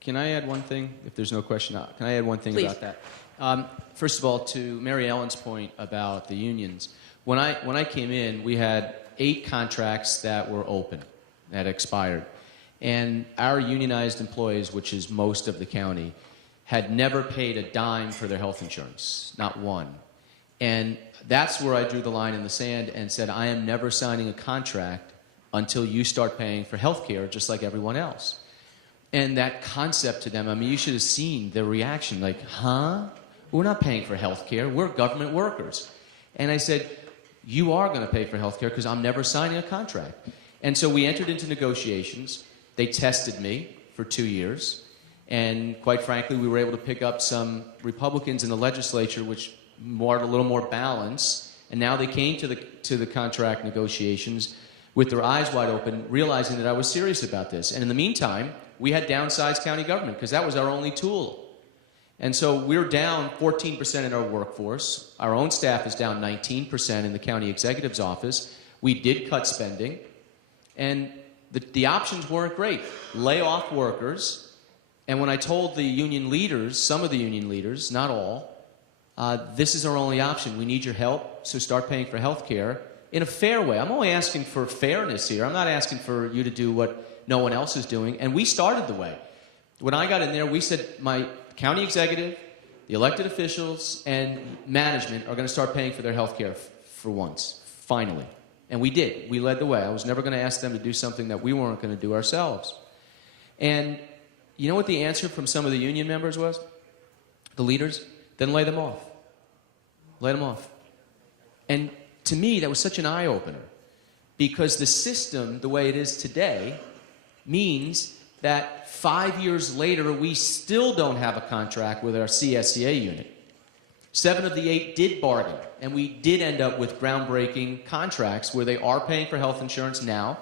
Can I add one thing, if there's no question? Can I add one thing Please. about that? First of all, to Mary Ellen's point about the unions, when I came in, we had 8 contracts that were open, that expired. And our unionized employees, which is most of the county, had never paid a dime for their health insurance, not one. And that's where I drew the line in the sand and said, I am never signing a contract until you start paying for health care just like everyone else. And that concept to them, I mean, you should have seen their reaction, like, huh? We're not paying for health care, we're government workers. And I said, you are going to pay for health care because I'm never signing a contract. And so we entered into negotiations. They tested me for 2 years. And quite frankly, we were able to pick up some Republicans in the legislature, which brought a little more balance. And now they came to the contract negotiations with their eyes wide open, realizing that I was serious about this. And in the meantime, we had downsized county government because that was our only tool. And so we're down 14% in our workforce. Our own staff is down 19% in the county executive's office. We did cut spending. And the options weren't great. Lay off workers. And when I told the union leaders, some of the union leaders, not all, this is our only option. We need your help, so start paying for health care in a fair way. I'm only asking for fairness here. I'm not asking for you to do what no one else is doing. And we started the way. When I got in there, we said my county executive, the elected officials, and management are going to start paying for their health care for once, finally. And we did. We led the way. I was never going to ask them to do something that we weren't going to do ourselves. And you know what the answer from some of the union members was? The leaders? Then lay them off. Lay them off. And to me, that was such an eye-opener. Because the system, the way it is today, means that 5 years later, we still don't have a contract with our CSEA unit. 7 of the 8 did bargain, and we did end up with groundbreaking contracts where they are paying for health insurance now,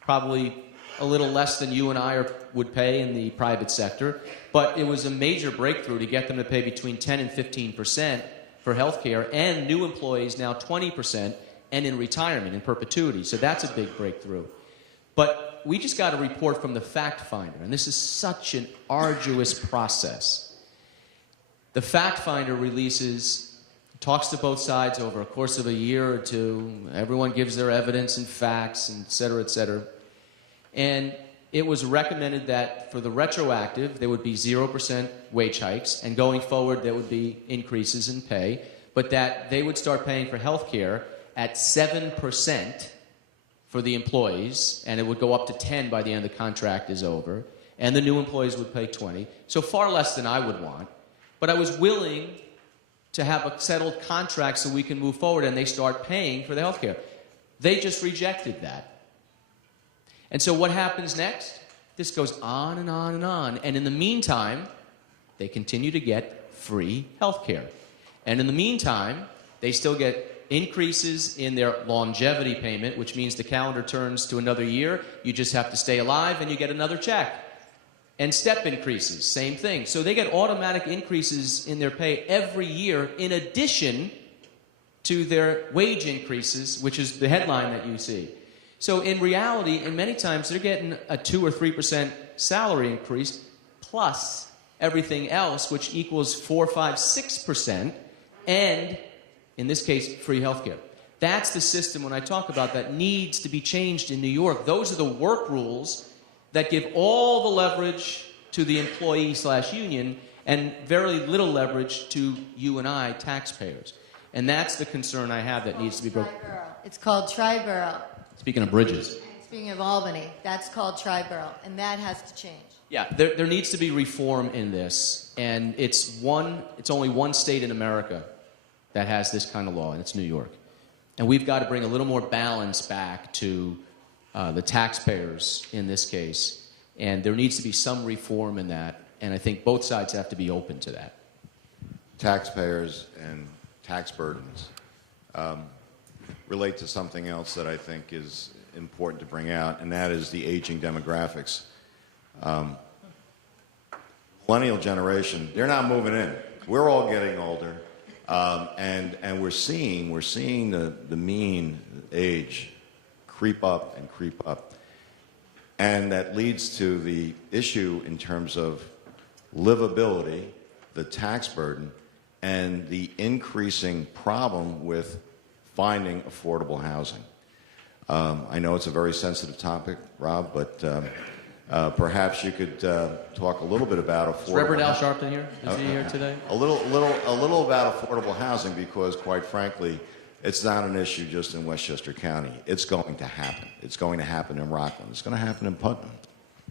probably a little less than you and I would pay in the private sector, but it was a major breakthrough to get them to pay between 10 and 15% for health care, and new employees now 20%, and in retirement, in perpetuity. So that's a big breakthrough. But we just got a report from the fact finder, and this is such an arduous process. The fact finder talks to both sides over a course of a year or two. Everyone gives their evidence and facts, and et cetera, et cetera. And it was recommended that for the retroactive, there would be 0% wage hikes, and going forward, there would be increases in pay, but that they would start paying for health care at 7% for the employees, and it would go up to 10 by the end of the contract is over, and the new employees would pay 20. So far less than I would want. But I was willing to have a settled contract so we can move forward and they start paying for the health care. They just rejected that. And so what happens next? This goes on and on and on. And in the meantime, they continue to get free health care. And in the meantime, they still get increases in their longevity payment, which means the calendar turns to another year. You just have to stay alive and you get another check. And step increases, same thing. So they get automatic increases in their pay every year in addition to their wage increases, which is the headline that you see. So in reality, and many times, they're getting a 2 or 3% salary increase plus everything else, which equals 4, 5, 6%, and in this case, free healthcare. That's the system, when I talk about that, needs to be changed in New York. Those are the work rules that give all the leverage to the employee/union and very little leverage to you and I, taxpayers. And that's the concern I have that needs to be broken. It's called Triborough. Speaking of bridges. Speaking of Albany, that's called Triborough, and that has to change. Yeah, there needs to be reform in this, and it's only one state in America that has this kind of law, and it's New York. And we've got to bring a little more balance back to the taxpayers in this case, and there needs to be some reform in that, and I think both sides have to be open to that. Taxpayers and tax burdens relate to something else that I think is important to bring out, and that is the aging demographics. Millennial generation, they're not moving in. We're all getting older, and we're seeing the mean age creep up and creep up, and that leads to the issue in terms of livability, the tax burden, and the increasing problem with finding affordable housing. I know it's a very sensitive topic, Rob, but perhaps you could talk a little bit about affordable. Is Reverend Al Sharpton here? Is he here today? A little about affordable housing, because quite frankly, it's not an issue just in Westchester County. It's going to happen. It's going to happen in Rockland. It's going to happen in Putnam.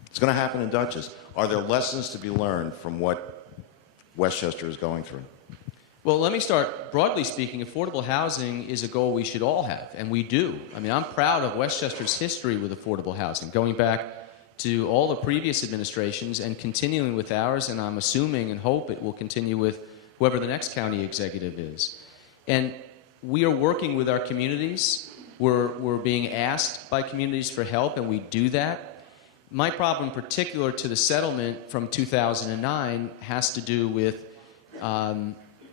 It's going to happen in Dutchess. Are there lessons to be learned from what Westchester is going through? Well, let me start. Broadly speaking, affordable housing is a goal we should all have, and we do. I mean, I'm proud of Westchester's history with affordable housing, going back to all the previous administrations and continuing with ours, and I'm assuming and hope it will continue with whoever the next county executive is. And we are working with our communities. We're being asked by communities for help, and we do that. My problem in particular to the settlement from 2009 has to do with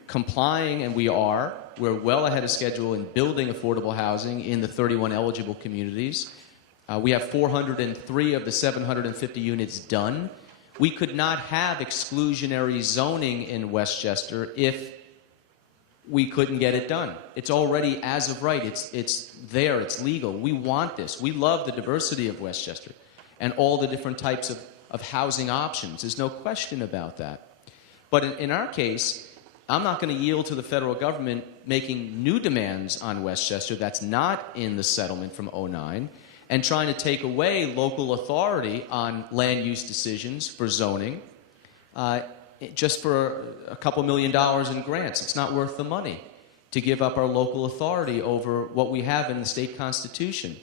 complying, and we're well ahead of schedule in building affordable housing in the 31 eligible communities. We have 403 of the 750 units done. We could not have exclusionary zoning in Westchester if we couldn't get it done. It's already, as of right, it's there, it's legal. We want this. We love the diversity of Westchester and all the different types of housing options. There's no question about that. But in our case, I'm not going to yield to the federal government making new demands on Westchester that's not in the settlement from '09 and trying to take away local authority on land use decisions for zoning just for a couple $1 million in grants. It's not worth the money to give up our local authority over what we have in the state constitution.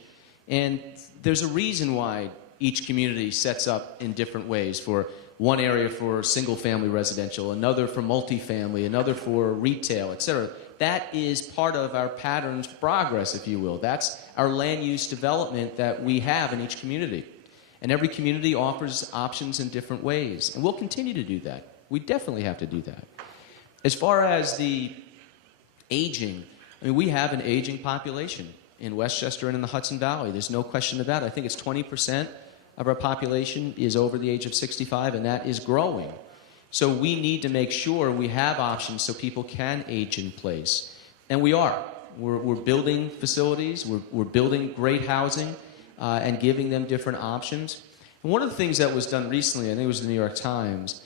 And there's a reason why each community sets up in different ways, for one area for single-family residential, another for multifamily, another for retail, etc. That is part of our pattern's progress, if you will. That's our land use development that we have in each community. And every community offers options in different ways. And we'll continue to do that. We definitely have to do that. As far as the aging, I mean, we have an aging population in Westchester and in the Hudson Valley. There's no question about it. I think it's 20% of our population is over the age of 65, and that is growing. So we need to make sure we have options so people can age in place. And we are. We're building facilities. We're building great housing and giving them different options. And one of the things that was done recently, I think it was the New York Times,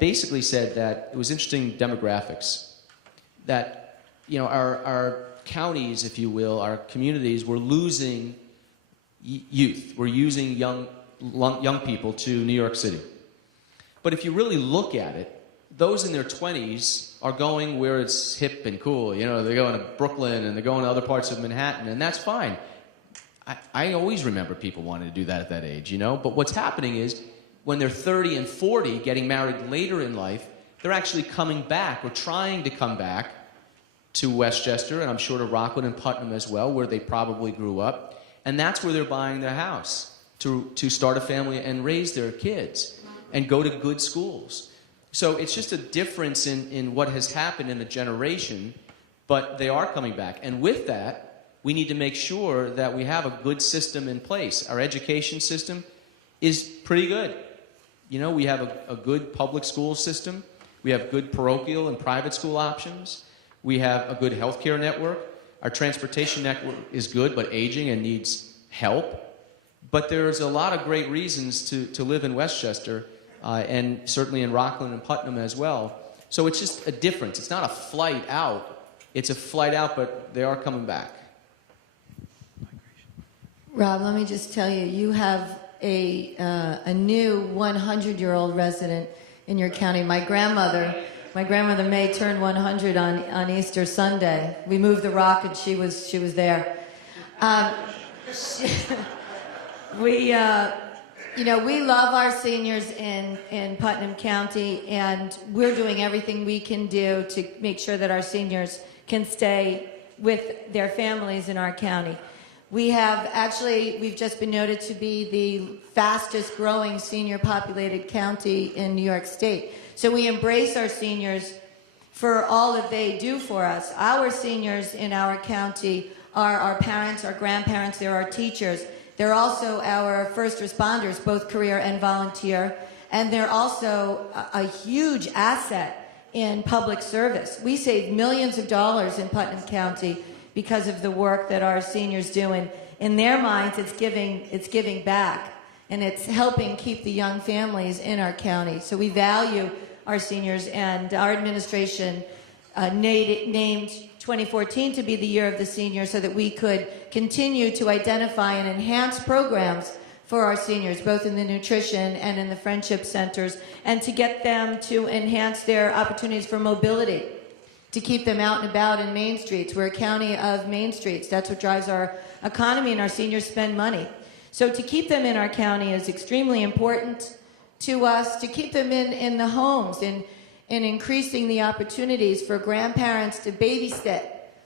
basically said that it was interesting demographics, that our counties, if you will, our communities, were losing youth. We're using young people to New York City. But if you really look at it, those in their 20s are going where it's hip and cool. They're going to Brooklyn and they're going to other parts of Manhattan, and that's fine. I always remember people wanting to do that at that age, But what's happening is when they're 30 and 40, getting married later in life, they're actually coming back or trying to come back to Westchester, and I'm sure to Rockland and Putnam as well, where they probably grew up. And that's where they're buying their house to start a family and raise their kids and go to good schools. So it's just a difference in what has happened in a generation, but they are coming back. And with that, we need to make sure that we have a good system in place. Our education system is pretty good. We have a good public school system. We have good parochial and private school options. We have a good healthcare network. Our transportation network is good, but aging and needs help. But there's a lot of great reasons to live in Westchester, and certainly in Rockland and Putnam as well. So it's just a difference. It's not a flight out. It's a flight out, but they are coming back. Rob, let me just tell you, you have a new 100-year-old resident in your county. My grandmother May turned 100 on Easter Sunday. We moved the rock, and she was there. We love our seniors in Putnam County, and we're doing everything we can do to make sure that our seniors can stay with their families in our county. We've just been noted to be the fastest growing senior populated county in New York State. So we embrace our seniors for all that they do for us. Our seniors in our county are our parents, our grandparents, they're our teachers. They're also our first responders, both career and volunteer, and they're also a huge asset in public service. We save millions of dollars in Putnam County because of the work that our seniors do. And in their minds, it's giving back, and it's helping keep the young families in our county. So we value our seniors, and our administration named 2014 to be the year of the senior so that we could continue to identify and enhance programs for our seniors, both in the nutrition and in the friendship centers, and to get them to enhance their opportunities for mobility, to keep them out and about in Main Streets. We're a county of Main Streets. That's what drives our economy, and our seniors spend money. So to keep them in our county is extremely important to us, to keep them in the homes, and increasing the opportunities for grandparents to babysit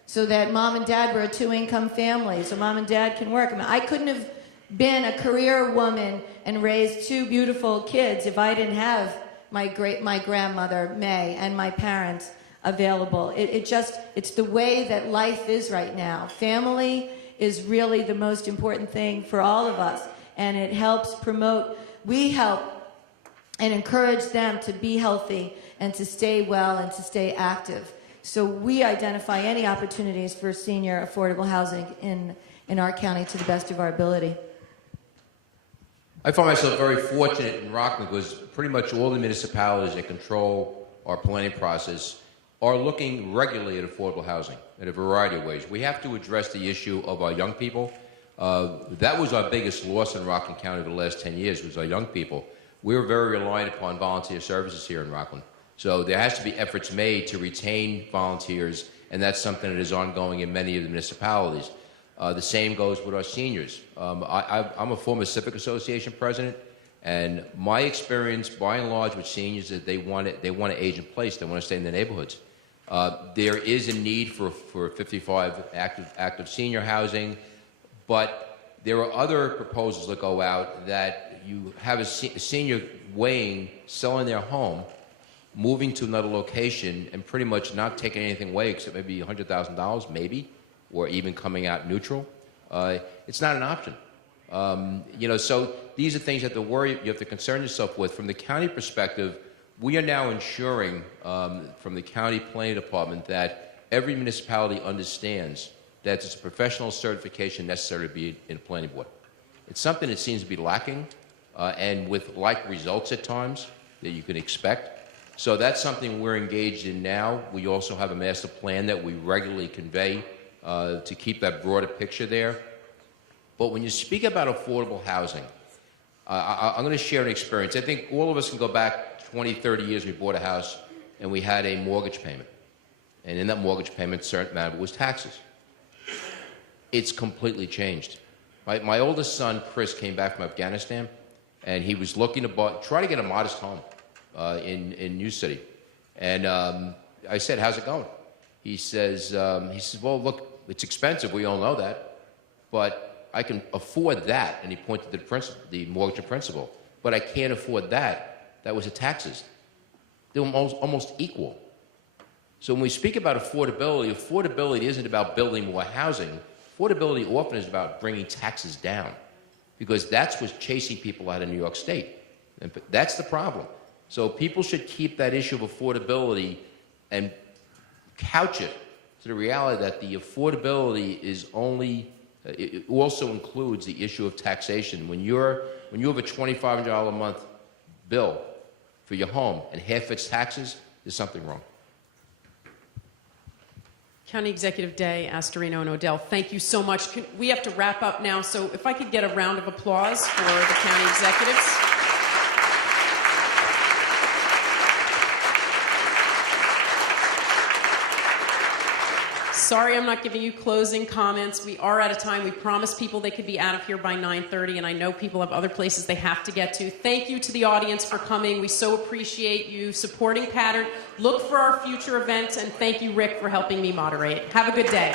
so that mom and dad were a two-income family, so mom and dad can work. I mean, I couldn't have been a career woman and raised two beautiful kids if I didn't have my grandmother, May, and my parents available. It's the way that life is right now. Family is really the most important thing for all of us, and it helps promote, we help and encourage them to be healthy and to stay well and to stay active. So we identify any opportunities for senior affordable housing in our county to the best of our ability. I find myself very fortunate in Rockland because pretty much all the municipalities that control our planning process are looking regularly at affordable housing in a variety of ways. We have to address the issue of our young people. That was our biggest loss in Rockland County the last 10 years, was our young people. We're very reliant upon volunteer services here in Rockland. So there has to be efforts made to retain volunteers, and that's something that is ongoing in many of the municipalities. The same goes with our seniors. I'm a former Civic Association president, and my experience, by and large, with seniors is that they want to age in place. They want to stay in their neighborhoods. There is a need for 55 active senior housing, but there are other proposals that go out that you have a senior selling their home, moving to another location, and pretty much not taking anything away except maybe $100,000, maybe, or even coming out neutral. It's not an option. So these are things you have to worry, you have to concern yourself with. From the county perspective, we are now ensuring from the county planning department that every municipality understands that it's a professional certification necessary to be in a planning board. It's something that seems to be lacking, and with like results at times that you can expect. So that's something we're engaged in now. We also have a master plan that we regularly convey to keep that broader picture there. But when you speak about affordable housing, I'm going to share an experience. I think all of us can go back 20, 30 years. We bought a house and we had a mortgage payment. And in that mortgage payment, a certain amount of it was taxes. It's completely changed. My oldest son, Chris, came back from Afghanistan, and he was looking to try to get a modest home in New City. And I said, "How's it going?" He says, "Well, look, it's expensive. We all know that, but I can afford that." And he pointed to the mortgage in principal. But I can't afford that. That was the taxes. They were almost equal. So when we speak about affordability, affordability isn't about building more housing. Affordability often is about bringing taxes down, because that's what's chasing people out of New York State. And that's the problem. So people should keep that issue of affordability and couch it to the reality that the affordability is it also includes the issue of taxation. When you have a $2,500 a month bill for your home and half its taxes, there's something wrong. County Executive Day, Astorino and Odell, thank you so much. We have to wrap up now, so if I could get a round of applause for the county executives. Sorry I'm not giving you closing comments. We are out of time. We promised people they could be out of here by 9:30, and I know people have other places they have to get to. Thank you to the audience for coming. We so appreciate you supporting Pattern. Look for our future events, and thank you, Rick, for helping me moderate. Have a good day.